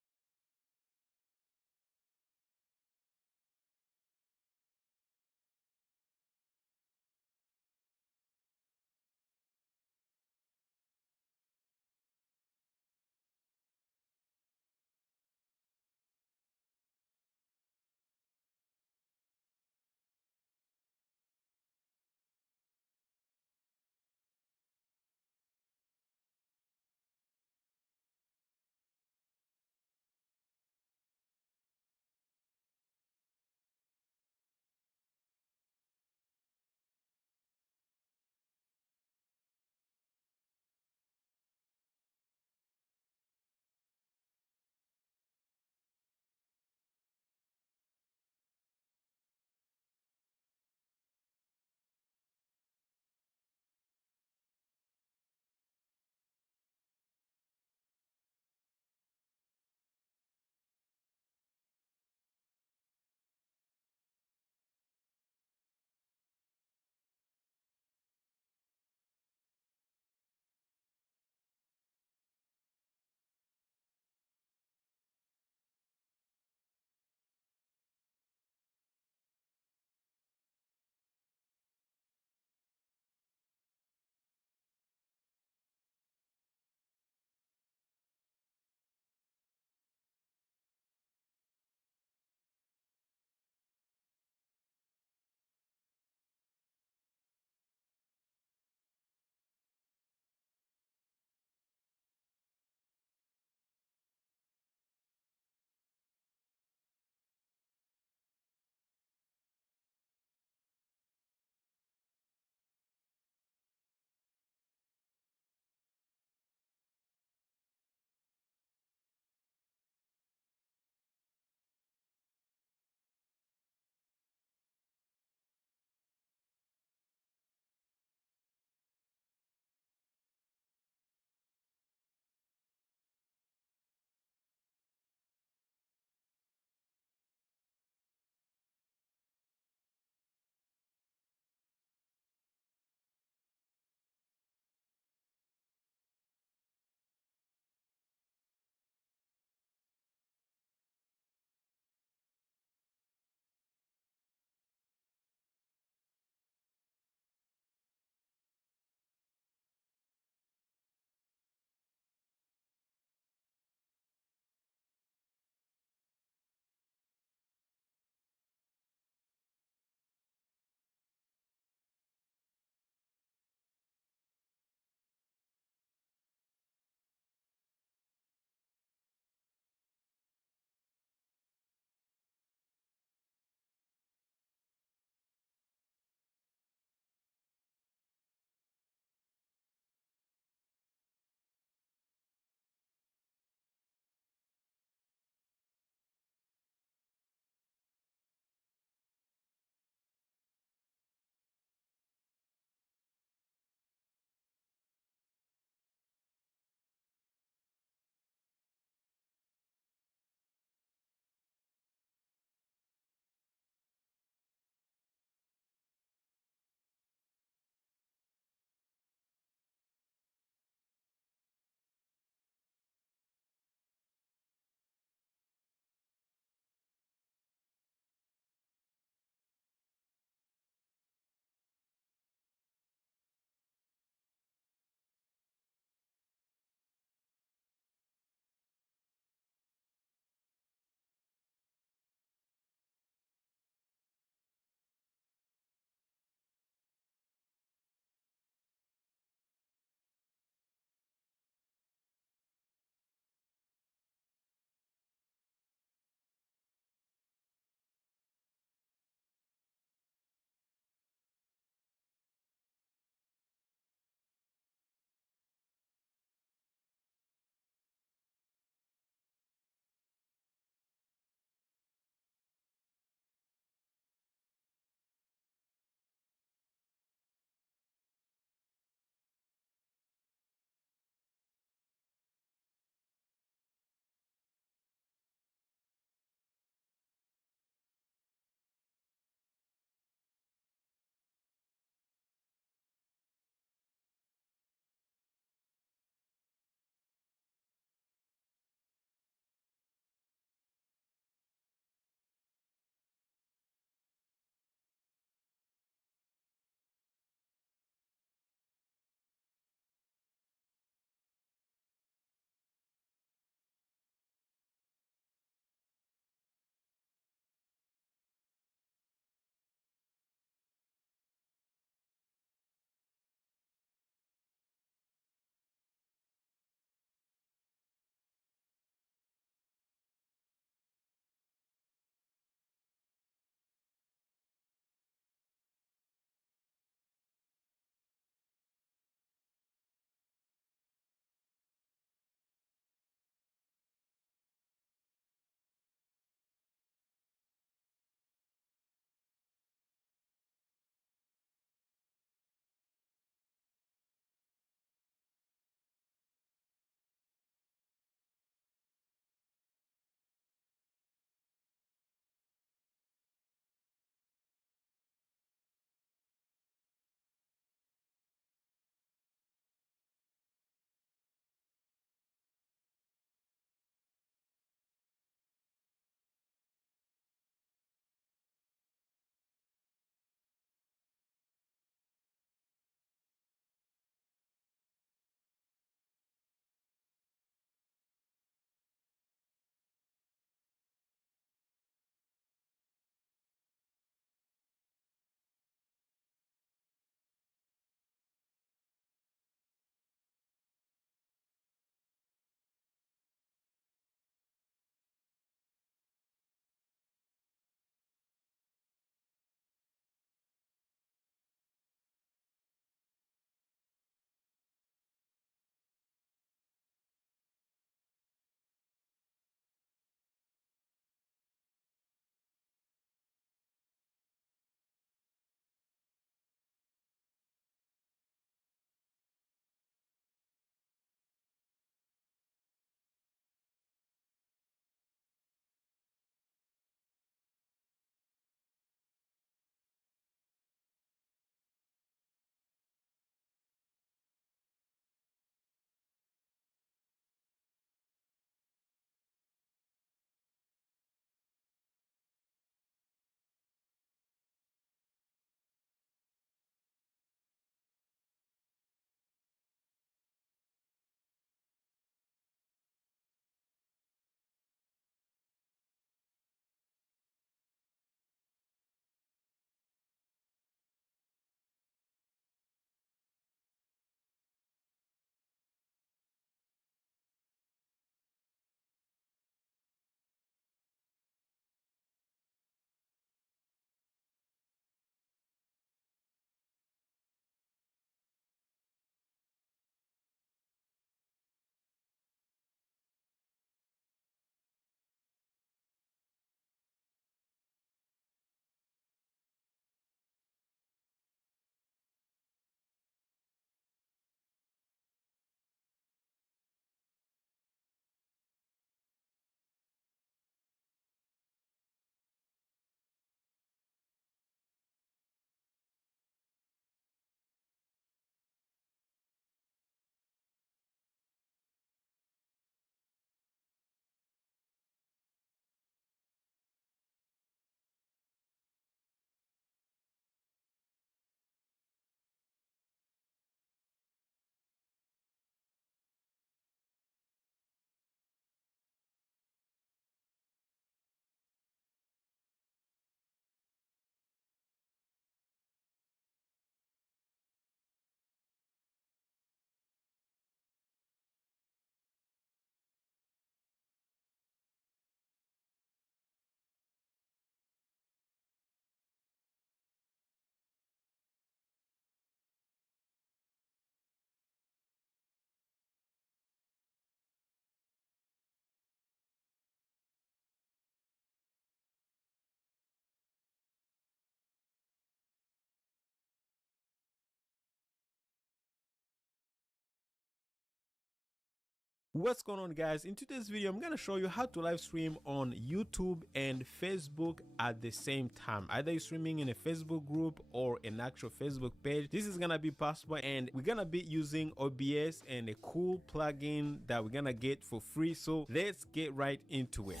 What's going on, guys? In today's video, I'm going to show you how to live stream on YouTube and Facebook at the same time. Either you're streaming in a Facebook group or an actual Facebook page. This is going to be possible, and we're going to be using OBS and a cool plugin that we're going to get for free. So let's get right into it.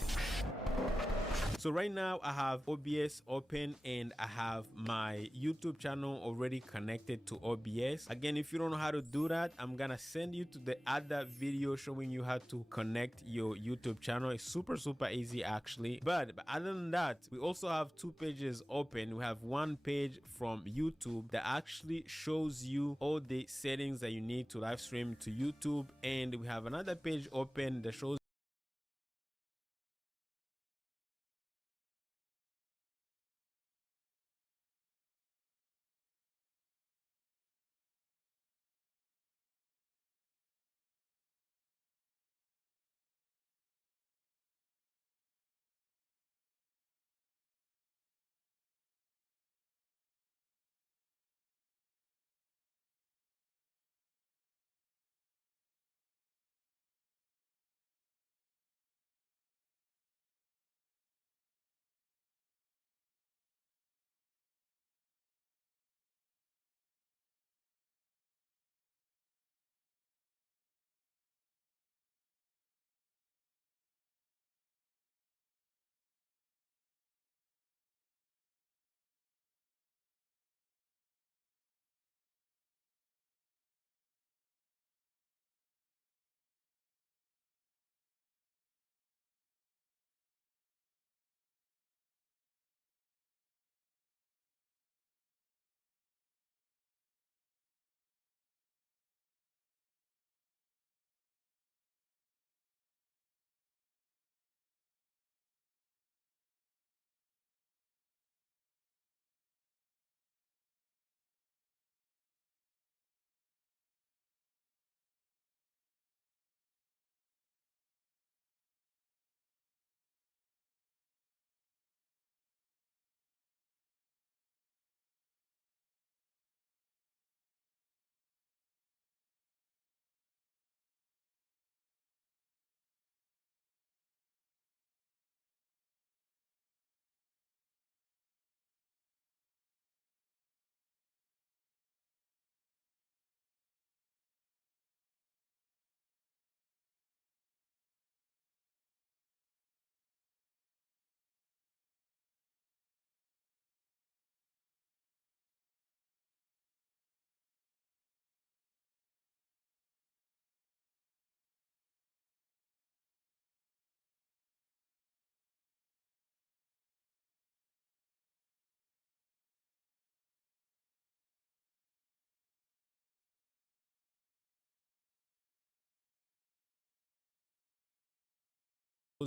So right now I have OBS open and I have my YouTube channel already connected to OBS. Again, if you don't know how to do that, I'm gonna send you to the other video showing you how to connect your YouTube channel. It's super easy actually. But other than that, we also have two pages open. We have one page from YouTube that actually shows you all the settings that you need to live stream to YouTube, and we have another page open that shows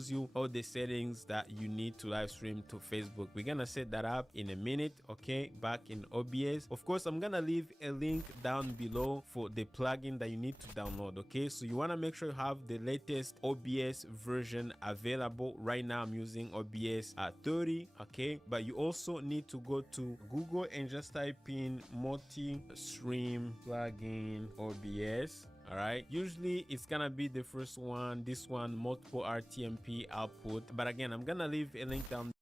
you all the settings that you need to live stream to Facebook. We're gonna set that up in a minute, okay, back in OBS. Of course, I'm gonna leave a link down below for the plugin that you need to download, okay? So you want to make sure you have the latest OBS version available. Right now I'm using OBS at 30, okay? But you also need to go to Google and just type in multi-stream plugin OBS. All right, usually it's gonna be the first one, this one, multiple RTMP output. But again, I'm gonna leave a link down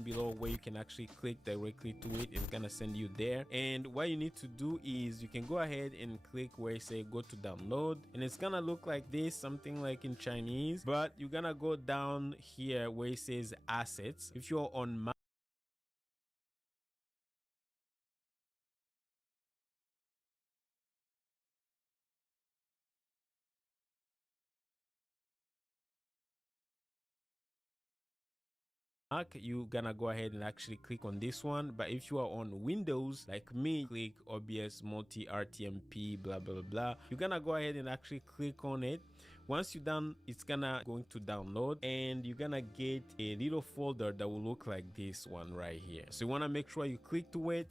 below where you can actually click directly to it. It's gonna send you there, and what you need to do is you can go ahead and click where it say go to download, and it's gonna look like this, something like in Chinese, but you're gonna go down here where it says assets. If you're on Mac, you gonna go ahead and actually click on this one. But if you are on Windows like me, click OBS multi RTMP blah blah blah. You're gonna go ahead and actually click on it. Once you're done, it's gonna going to download, and you're gonna get a little folder that will look like this one right here. So you want to make sure you click to it.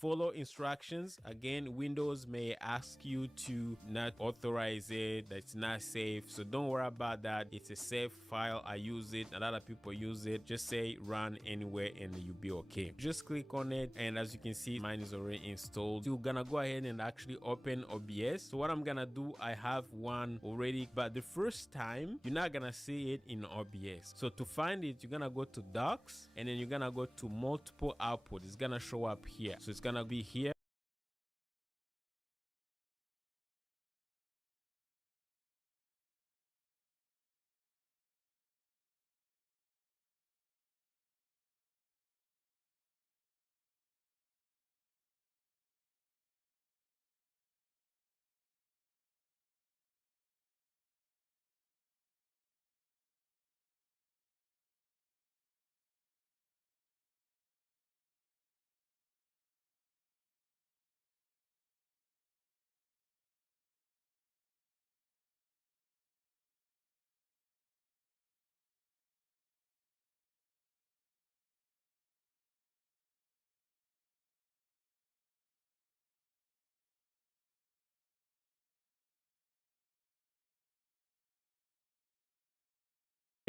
Follow instructions. Again, Windows may ask you to not authorize it, that's not safe, so don't worry about that. It's a safe file. I use it, a lot of people use it. Just say run anywhere and you'll be okay. Just click on it, and as you can see, mine is already installed. You're gonna go ahead and actually open OBS. So what I'm gonna do, I have one already, but the first time you're not gonna see it in OBS. So to find it, you're gonna go to docs, and then you're gonna go to multiple output. It's gonna show up here, so it's gonna be here.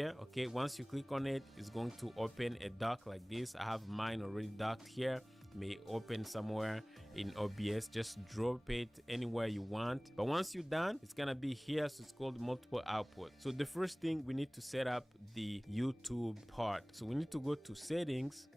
Okay, once you click on it, it's going to open a dock like this. I have mine already docked here. May open somewhere in OBS. Just drop it anywhere you want, but once you're done, it's gonna be here. So it's called multiple output. So the first thing, we need to set up the YouTube part. So we need to go to settings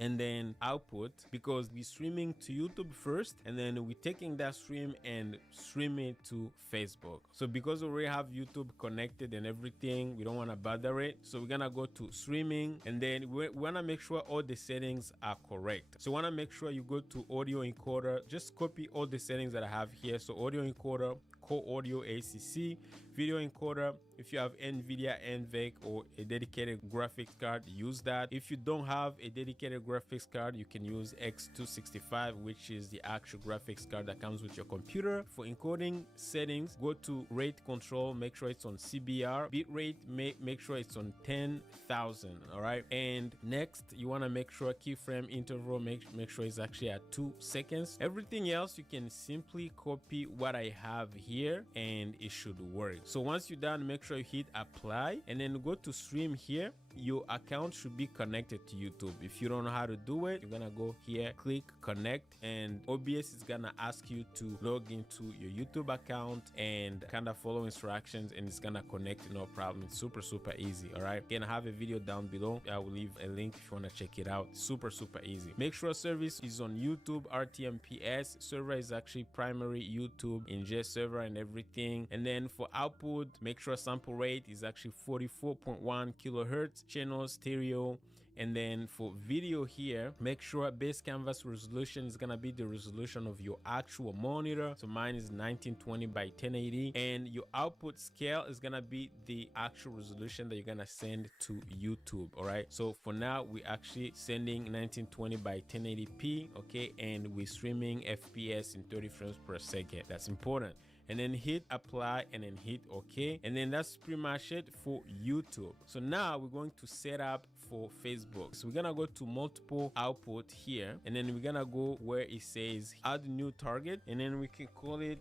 and then output, because we're streaming to YouTube first, and then we're taking that stream and stream it to Facebook. So because we already have YouTube connected and everything, we don't want to bother it. So we're gonna go to streaming, and then we want to make sure all the settings are correct. So you want to make sure you go to audio encoder, just copy all the settings that I have here. So audio encoder, core audio ACC, video encoder. If you have NVIDIA NVENC or a dedicated graphics card, use that. If you don't have a dedicated graphics card, you can use X265, which is the actual graphics card that comes with your computer. For encoding settings, go to rate control, make sure it's on CBR. Bitrate, make sure it's on 10,000. All right, and next you want to make sure keyframe interval, make sure it's actually at 2 seconds. Everything else you can simply copy what I have here and it should work. So once you're done, make sure you hit apply, and then go to stream here. Your account should be connected to YouTube. If you don't know how to do it, you're gonna go here, click connect, and OBS is gonna ask you to log into your YouTube account and kind of follow instructions, and it's gonna connect, no problem. It's super easy. All right, again, I have a video down below. I will leave a link if you want to check it out. Super easy. Make sure service is on YouTube RTMPS. Server is actually primary YouTube ingest server and everything. And then for output, make sure sample rate is actually 44.1 kilohertz. Channel stereo And then for video here, make sure base canvas resolution is gonna be the resolution of your actual monitor. So mine is 1920 by 1080, and your output scale is gonna be the actual resolution that you're gonna send to YouTube. All right, so for now we're actually sending 1920 by 1080p, okay, and we're streaming FPS in 30 frames per second. That's important. And then hit apply and then hit OK, and then that's pretty much it for YouTube. So now we're going to set up for Facebook. So we're gonna go to multiple output here, and then we're gonna go where it says add new target, and then we can call it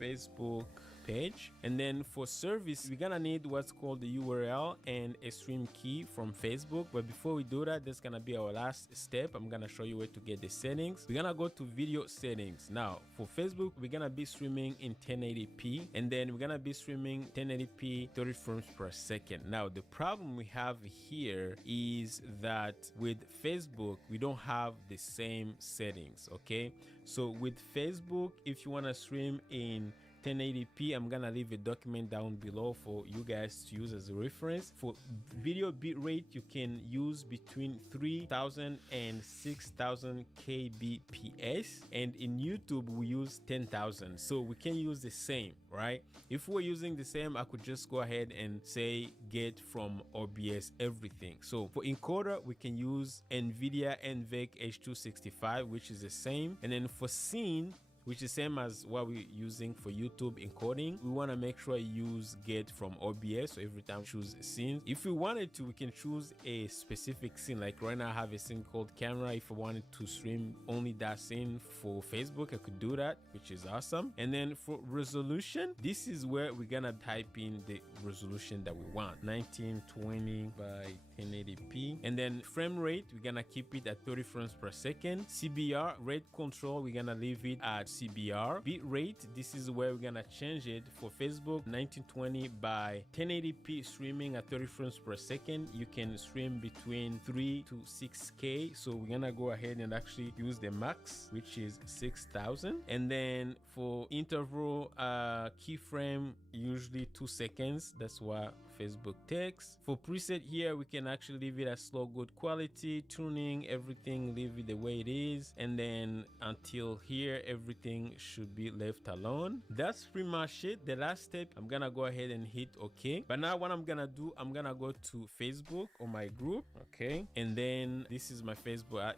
Facebook page. And then for service, we're gonna need what's called the URL and a stream key from Facebook. But before we do that, that's gonna be our last step. I'm gonna show you where to get the settings. We're gonna go to video settings. Now for Facebook, we're gonna be streaming in 1080p, and then we're gonna be streaming 1080p 30 frames per second. Now the problem we have here is that with Facebook we don't have the same settings. Okay, so with Facebook, if you want to stream in 1080p, I'm gonna leave a document down below for you guys to use as a reference. For video bitrate, you can use between 3000 and 6000 kbps, and in YouTube we use 10,000, so we can use the same, right? If we're using the same, I could just go ahead and say get from OBS everything. So for encoder, we can use NVIDIA NVENC H265, which is the same. And then for scene, which is same as what we're using for YouTube encoding, we want to make sure you use get from OBS. So every time choose scenes. If we wanted to, we can choose a specific scene. Like right now I have a scene called camera. If I wanted to stream only that scene for Facebook, I could do that, which is awesome. And then for resolution, this is where we're gonna type in the resolution that we want, 1920 by 1080p. And then frame rate, we're gonna keep it at 30 frames per second. CBR rate control, we're gonna leave it at CBR. Bit rate, this is where we're gonna change it. For Facebook, 1920 by 1080p streaming at 30 frames per second. You can stream between 3 to 6K, so we're gonna go ahead and actually use the max, which is 6000. And then for interval keyframe, usually 2 seconds. That's what Facebook takes. For preset here, we can actually leave it as slow good quality, tuning, everything, leave it the way it is. And then until here, everything should be left alone. That's pretty much it. The last step, I'm gonna go ahead and hit OK. But now what I'm gonna do, I'm gonna go to Facebook or my group, okay? And then this is my Facebook,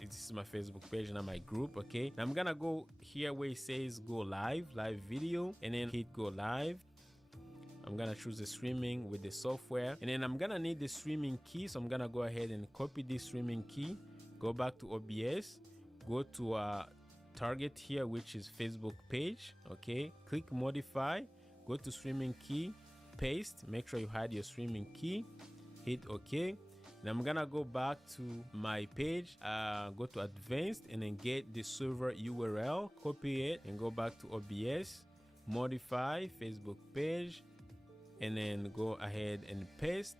page, not my group, okay? Now I'm gonna go here where it says go live video, and then hit go live. I'm gonna choose the streaming with the software, and then I'm gonna need the streaming key, so I'm gonna go ahead and copy this streaming key, go back to OBS, go to target here, which is Facebook page, okay? Click modify, go to streaming key, paste, make sure you hide your streaming key, hit OK. And I'm gonna go back to my page, go to advanced, and then get the server URL, copy it, and go back to OBS, modify Facebook page, and then go ahead and paste,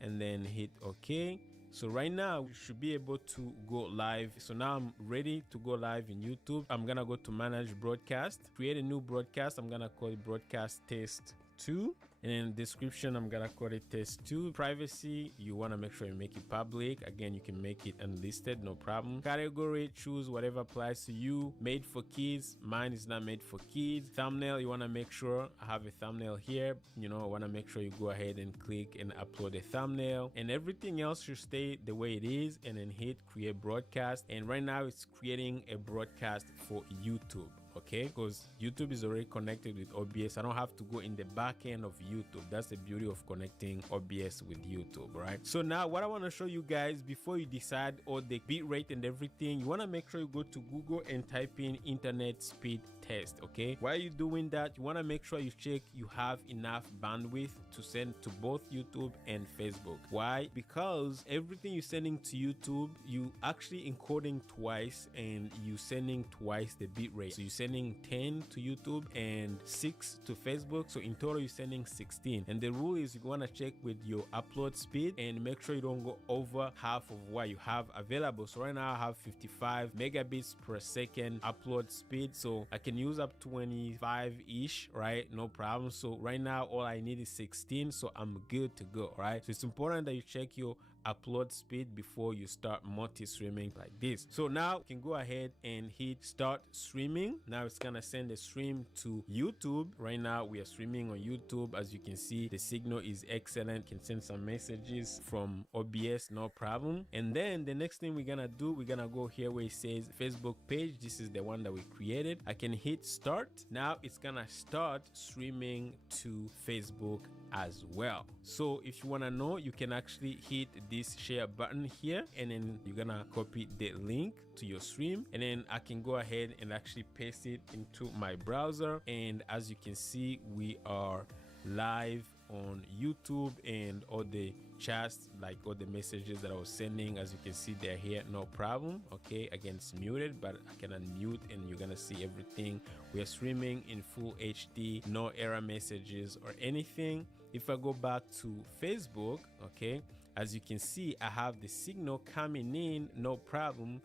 and then hit OK. So right now we should be able to go live. So now I'm ready to go live in YouTube. I'm gonna go to manage broadcast, create a new broadcast. I'm gonna call it broadcast test 2. And in description, I'm gonna call it test 2. Privacy, you wanna make sure you make it public. Again, you can make it unlisted, no problem. Category, choose whatever applies to you. Made for kids, mine is not made for kids. Thumbnail, you wanna make sure I have a thumbnail here. You know, I wanna make sure you go ahead and click and upload a thumbnail, and everything else should stay the way it is, and then hit create broadcast. And right now it's creating a broadcast for YouTube. Okay, because YouTube is already connected with OBS. I don't have to go in the back end of YouTube. That's the beauty of connecting OBS with YouTube, right? So now what I want to show you guys, before you decide all the bitrate and everything, you want to make sure you go to Google and type in internet speed test. Okay, while you're doing that, you want to make sure you check you have enough bandwidth to send to both YouTube and Facebook. Why? Because everything you're sending to YouTube, you actually encoding twice, and you sending twice the bitrate. So you sending 10 to YouTube and 6 to Facebook, so in total you're sending 16. And the rule is you want to check with your upload speed and make sure you don't go over half of what you have available. So right now I have 55 megabits per second upload speed, so I can use up 25-ish, right? No problem. So right now all I need is 16, so I'm good to go, right? So it's important that you check your upload speed before you start multi-streaming like this. So now you can go ahead and hit start streaming. Now it's gonna send a stream to YouTube. Right now we are streaming on YouTube. As you can see, the signal is excellent. You can send some messages from OBS, no problem. And then the next thing we're gonna do, we're gonna go here where it says Facebook page. This is the one that we created. I can hit start. Now it's gonna start streaming to Facebook as well. So if you want to know, you can actually hit this share button here, and then you're gonna copy the link to your stream, and then I can go ahead and actually paste it into my browser. And as you can see, we are live on YouTube, and all the chats, like all the messages that I was sending, as you can see, they're here, no problem. Okay, again, it's muted, but I can unmute and you're gonna see everything. We are streaming in full HD, no error messages or anything. If I go back to Facebook, okay, as you can see, I have the signal coming in, no problem.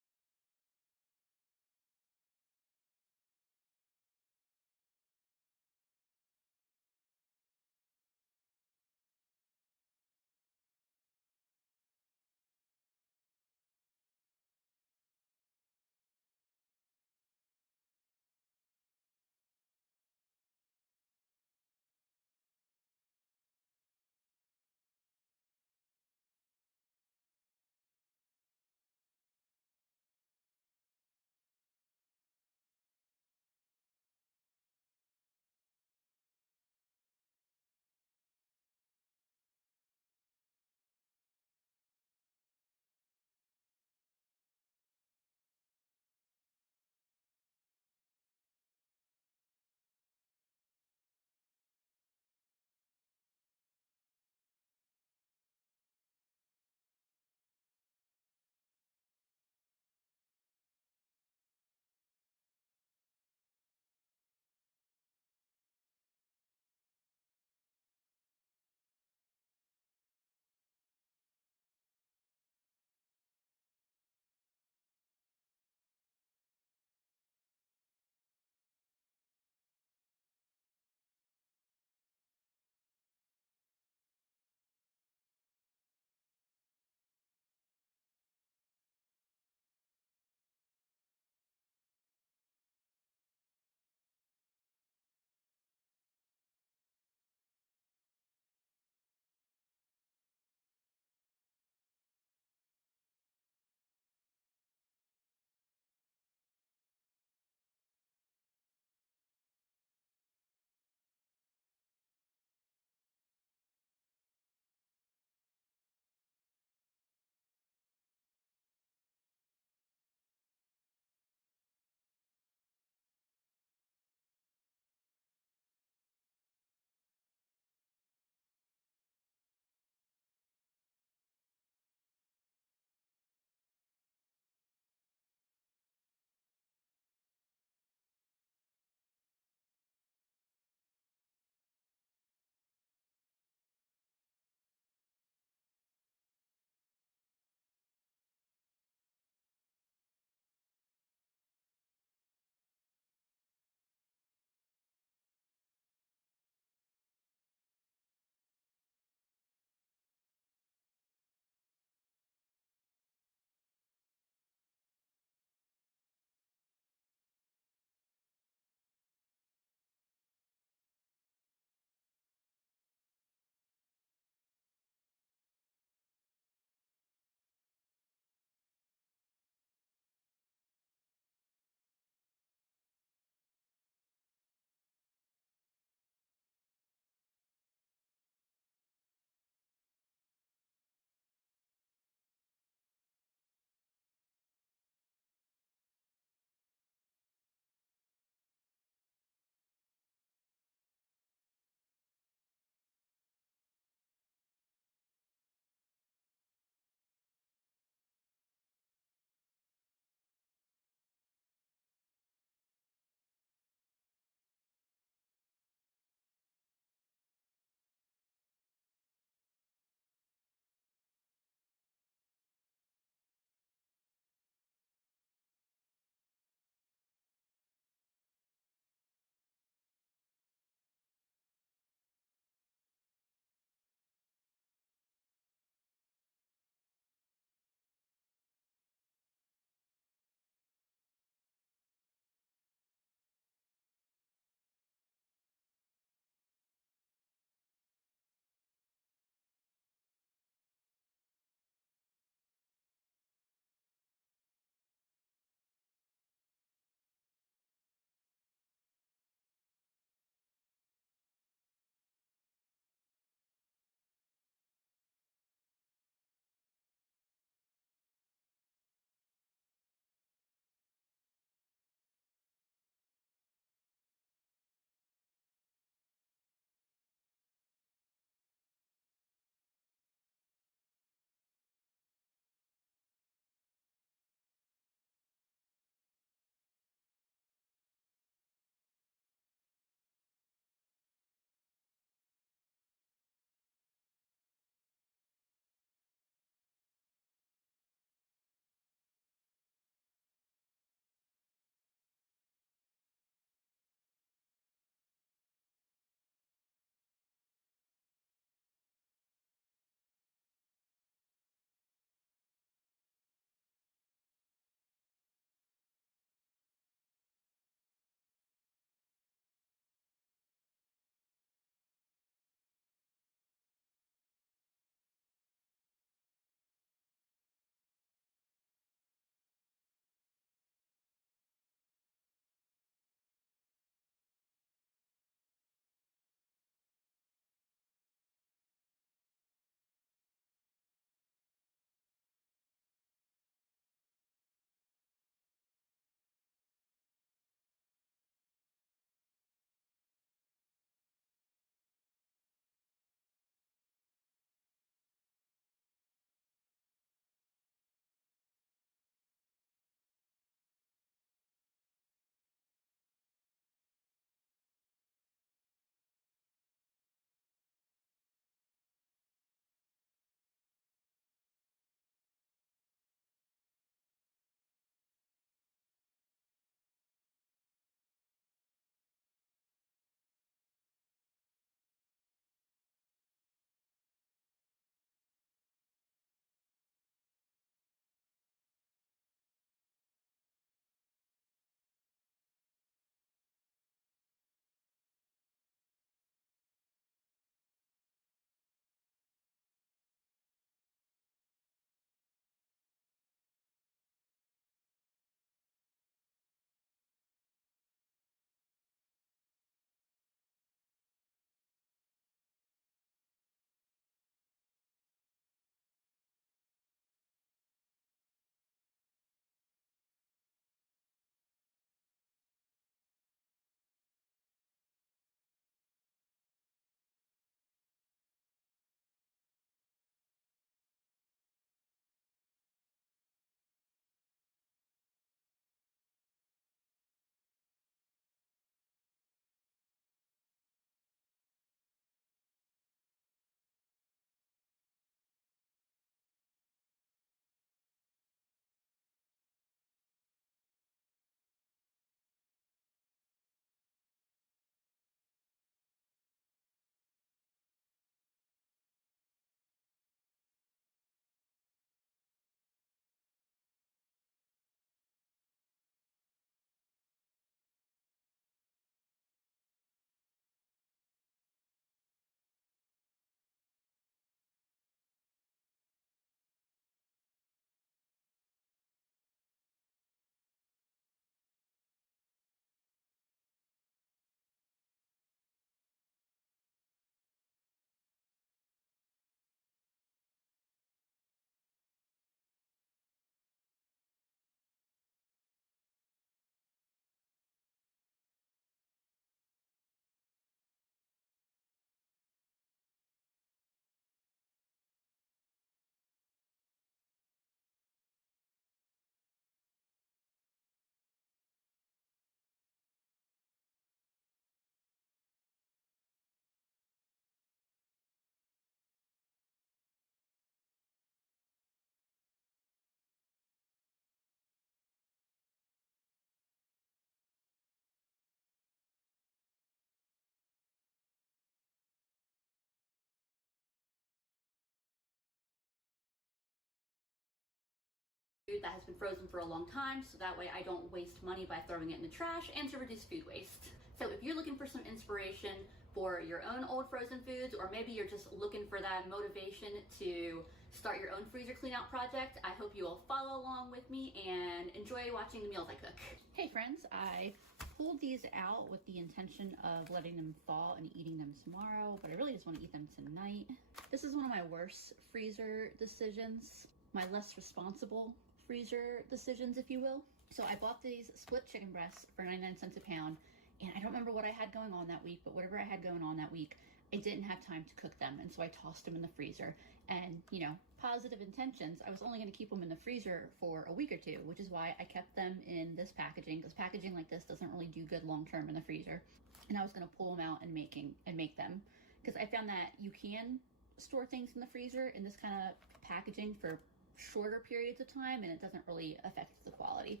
food that has been frozen for a long time, so that way I don't waste money by throwing it in the trash, and to reduce food waste. So if you're looking for some inspiration for your own old frozen foods, or maybe you're just looking for that motivation to start your own freezer clean out project, I hope you will follow along with me and enjoy watching the meals I cook. Hey friends, I pulled these out with the intention of letting them thaw and eating them tomorrow, but I really just want to eat them tonight. This is one of my worst freezer decisions, my less responsible freezer decisions, if you will. So I bought these split chicken breasts for 99 cents a pound, and I don't remember what I had going on that week, but whatever I had going on that week, I didn't have time to cook them, and so I tossed them in the freezer. And, you know, positive intentions, I was only going to keep them in the freezer for a week or two, which is why I kept them in this packaging, because packaging like this doesn't really do good long term in the freezer. And I was going to pull them out and make them, because I found that you can store things in the freezer in this kind of packaging for shorter periods of time, and it doesn't really affect the quality.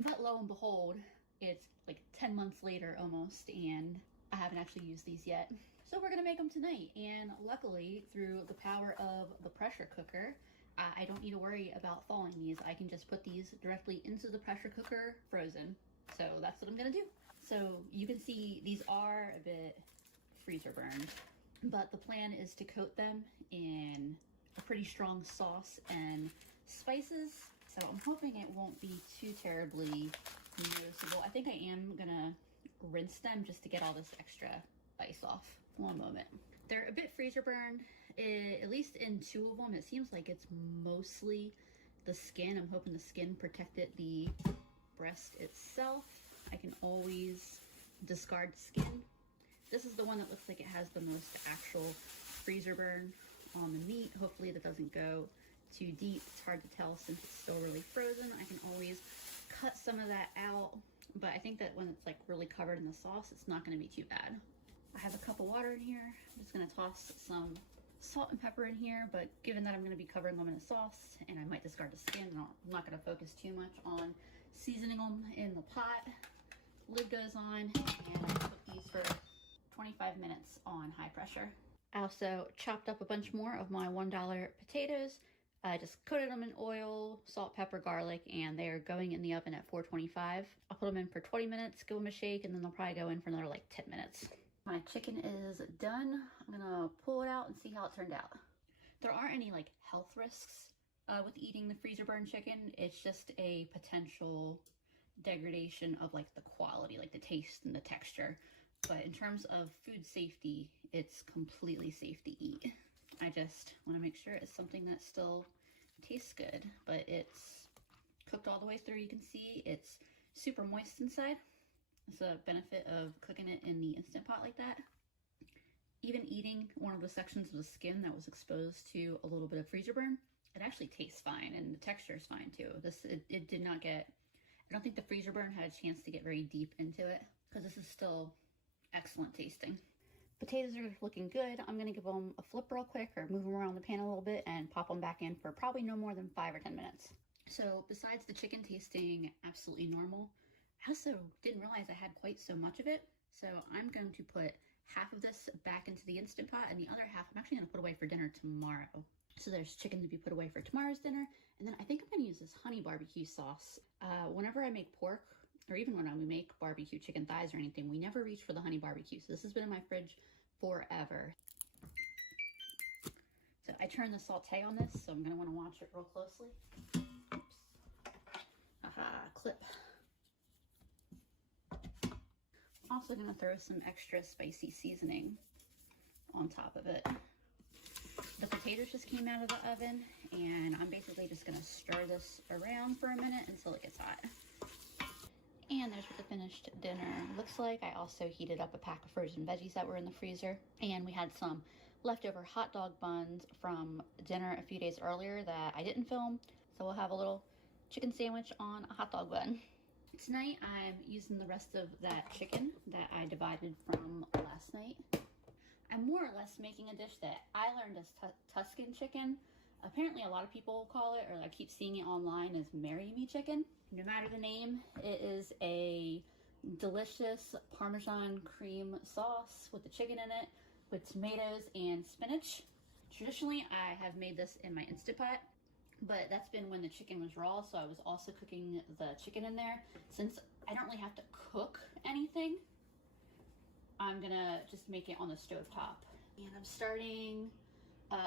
But lo and behold, it's like 10 months later almost, and I haven't actually used these yet. So we're gonna make them tonight, and luckily through the power of the pressure cooker, I don't need to worry about thawing these. I can just put these directly into the pressure cooker frozen. So that's what I'm gonna do. So you can see these are a bit freezer burned, but the plan is to coat them in a pretty strong sauce and spices. So I'm hoping it won't be too terribly noticeable. I think I am gonna rinse them just to get all this extra ice off. One moment. They're a bit freezer burned, at least in two of them. It seems like it's mostly the skin. I'm hoping the skin protected the breast itself. I can always discard skin. This is the one that looks like it has the most actual freezer burn on the meat. Hopefully that doesn't go too deep. It's hard to tell since it's still really frozen. I can always cut some of that out, but I think that when it's like really covered in the sauce, it's not going to be too bad. I have a cup of water in here. I'm just going to toss some salt and pepper in here, but given that I'm going to be covering them in a sauce and I might discard the skin, I'm not going to focus too much on seasoning them in the pot. Lid goes on, and I cook these for 25 minutes on high pressure. I also chopped up a bunch more of my $1 potatoes. I just coated them in oil, salt, pepper, garlic, and they're going in the oven at 425. I'll put them in for 20 minutes, give them a shake, and then they'll probably go in for another like 10 minutes. My chicken is done. I'm gonna pull it out and see how it turned out. There aren't any like health risks with eating the freezer burn chicken. It's just a potential degradation of like the quality, like the taste and the texture. But in terms of food safety, it's completely safe to eat. I just want to make sure it's something that still tastes good, but it's cooked all the way through. You can see it's super moist inside. It's a benefit of cooking it in the Instant Pot like that. Even eating one of the sections of the skin that was exposed to a little bit of freezer burn, it actually tastes fine, and the texture is fine too. It did not get, I don't think the freezer burn had a chance to get very deep into it, because this is still excellent tasting. Potatoes are looking good. I'm going to give them a flip real quick, or move them around the pan a little bit, and pop them back in for probably no more than 5 or 10 minutes. So besides the chicken tasting absolutely normal, I also didn't realize I had quite so much of it. So I'm going to put half of this back into the Instant Pot, and the other half I'm actually going to put away for dinner tomorrow. So there's chicken to be put away for tomorrow's dinner. And then I think I'm going to use this honey barbecue sauce. Whenever I make pork, or even when we make barbecue chicken thighs or anything, we never reach for the honey barbecue. So this has been in my fridge forever. So I turned the saute on this, so I'm going to want to watch it real closely. Oops. Aha, clip. Also going to throw some extra spicy seasoning on top of it. The potatoes just came out of the oven, and I'm basically just going to stir this around for a minute until it gets hot. And there's what the finished dinner looks like. I also heated up a pack of frozen veggies that were in the freezer, and we had some leftover hot dog buns from dinner a few days earlier that I didn't film, so we'll have a little chicken sandwich on a hot dog bun. Tonight I'm using the rest of that chicken that I divided from last night. I'm more or less making a dish that I learned as Tuscan chicken. Apparently a lot of people call it, or I keep seeing it online, as Marry Me chicken. No matter the name, it is a delicious Parmesan cream sauce with the chicken in it, with tomatoes and spinach. Traditionally, I have made this in my Instant Pot. but that's been when the chicken was raw, so I was also cooking the chicken in there. Since I don't really have to cook anything, I'm gonna just make it on the stove top. And I'm starting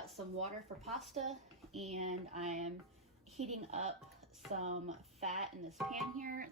some water for pasta, and I am heating up some fat in this pan here.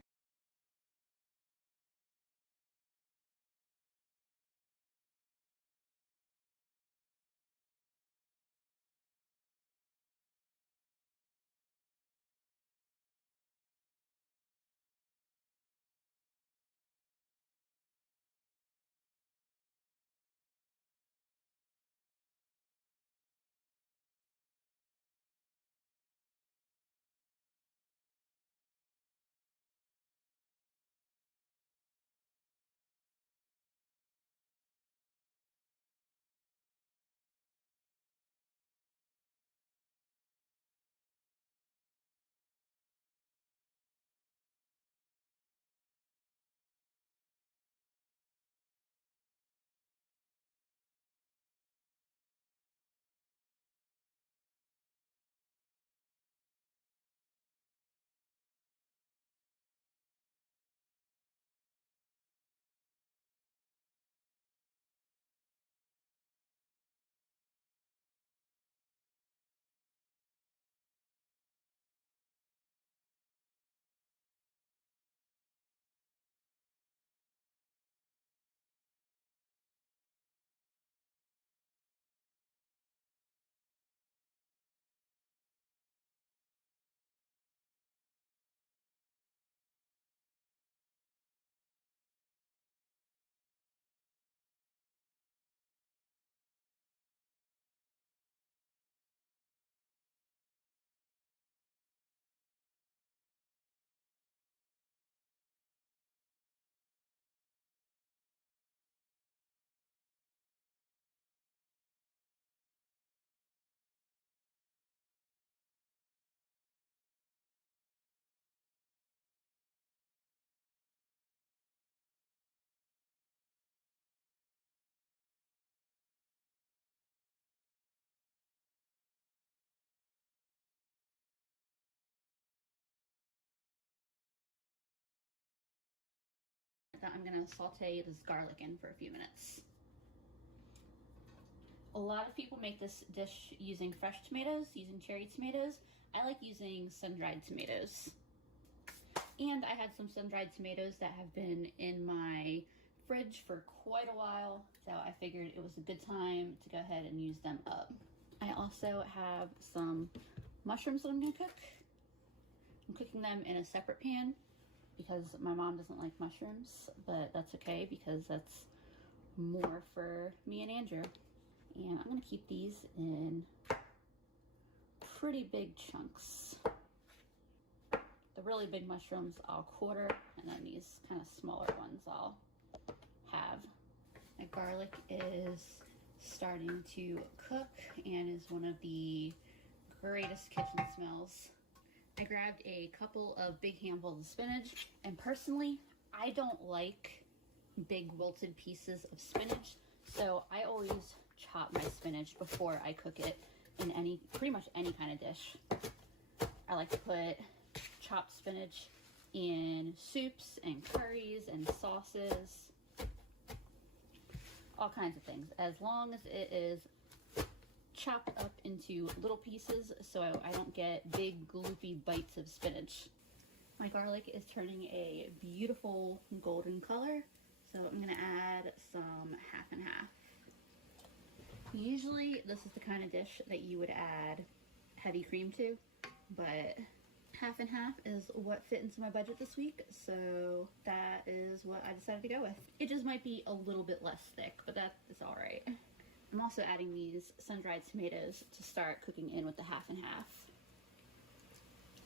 I'm gonna saute this garlic in for a few minutes. A lot of people make this dish using fresh tomatoes, using cherry tomatoes. I like using sun-dried tomatoes. And I had some sun-dried tomatoes that have been in my fridge for quite a while, so I figured it was a good time to go ahead and use them up. I also have some mushrooms that I'm gonna cook. I'm cooking them in a separate pan because my mom doesn't like mushrooms, but that's okay because that's more for me and Andrew. And I'm gonna keep these in pretty big chunks. The really big mushrooms I'll quarter, and then these kind of smaller ones I'll have. My garlic is starting to cook and is one of the greatest kitchen smells. I grabbed a couple of big handfuls of spinach, and personally, I don't like big wilted pieces of spinach, so I always chop my spinach before I cook it in pretty much any kind of dish. I like to put chopped spinach in soups and curries and sauces, all kinds of things, as long as it is chopped up into little pieces so I don't get big gloopy bites of spinach. My garlic is turning a beautiful golden color, so I'm gonna add some half and half. Usually this is the kind of dish that you would add heavy cream to, but half and half is what fit into my budget this week, so that is what I decided to go with. It just might be a little bit less thick, but that is all right. I'm also adding these sun-dried tomatoes to start cooking in with the half and half.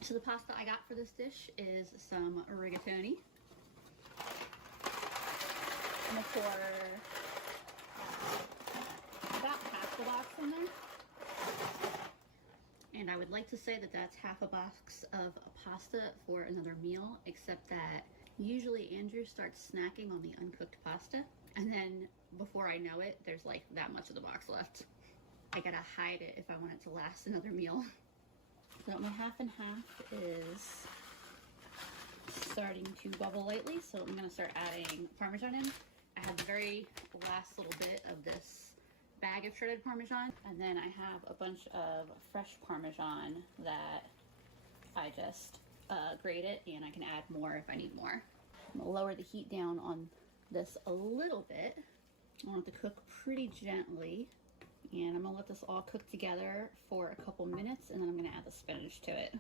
So the pasta I got for this dish is some rigatoni. I'm gonna pour about half the box in there. And I would like to say that that's half a box of pasta for another meal, except that usually Andrew starts snacking on the uncooked pasta, and then before I know it, there's like that much of the box left. I gotta hide it if I want it to last another meal. So my half and half is starting to bubble lightly, so I'm going to start adding Parmesan in. I have the very last little bit of this bag of shredded Parmesan, and then I have a bunch of fresh Parmesan that I just grate it, and I can add more if I need more. I'm going to lower the heat down on this a little bit. I want it to cook pretty gently, and I'm going to let this all cook together for a couple minutes, and then I'm going to add the spinach to it.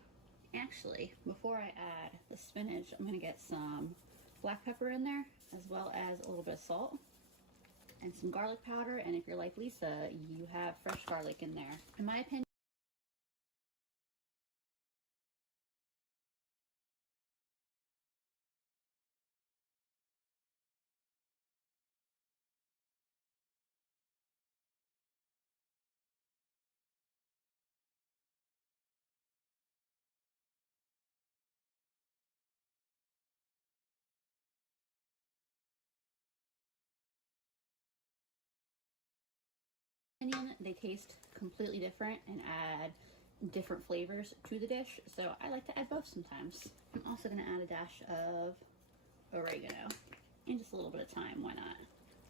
Actually, before I add the spinach, I'm going to get some black pepper in there, as well as a little bit of salt and some garlic powder. And if you're like Lisa, you have fresh garlic in there. In my opinion, they taste completely different and add different flavors to the dish, so I like to add both sometimes. I'm also going to add a dash of oregano and just a little bit of thyme, why not?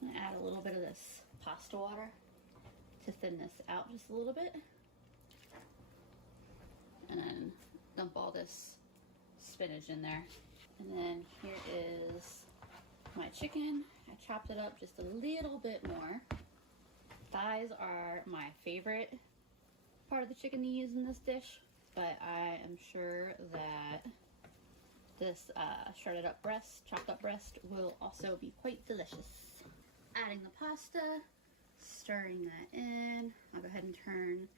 I'm going to add a little bit of this pasta water to thin this out just a little bit, and then dump all this spinach in there. And then here is my chicken. I chopped it up just a little bit more. Thighs are my favorite part of the chicken to use in this dish, but I am sure that this shredded up breast, chopped up breast, will also be quite delicious. Adding the pasta, stirring that in. I'll go ahead and turn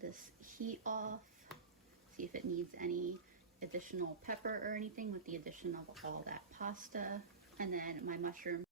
this heat off, see if it needs any additional pepper or anything with the addition of all that pasta. And then my mushroom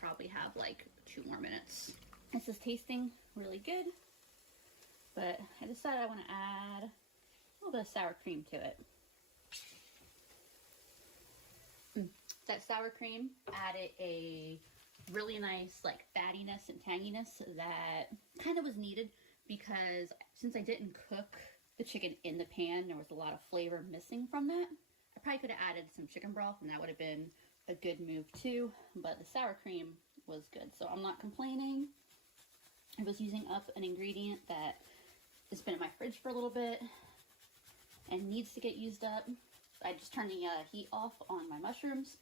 Probably have like 2 more minutes. This is tasting really good, but I decided I want to add a little bit of sour cream to it. That sour cream added a really nice like fattiness and tanginess that kind of was needed, because since I didn't cook the chicken in the pan, there was a lot of flavor missing from that. I probably could have added some chicken broth and that would have been a good move too, but the sour cream was good, so I'm not complaining. I was using up an ingredient that has been in my fridge for a little bit and needs to get used up. I just turned the heat off on my mushrooms,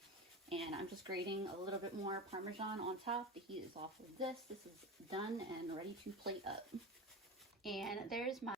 and I'm just grating a little bit more Parmesan on top. The heat is off of this. This is done and ready to plate up. And there's my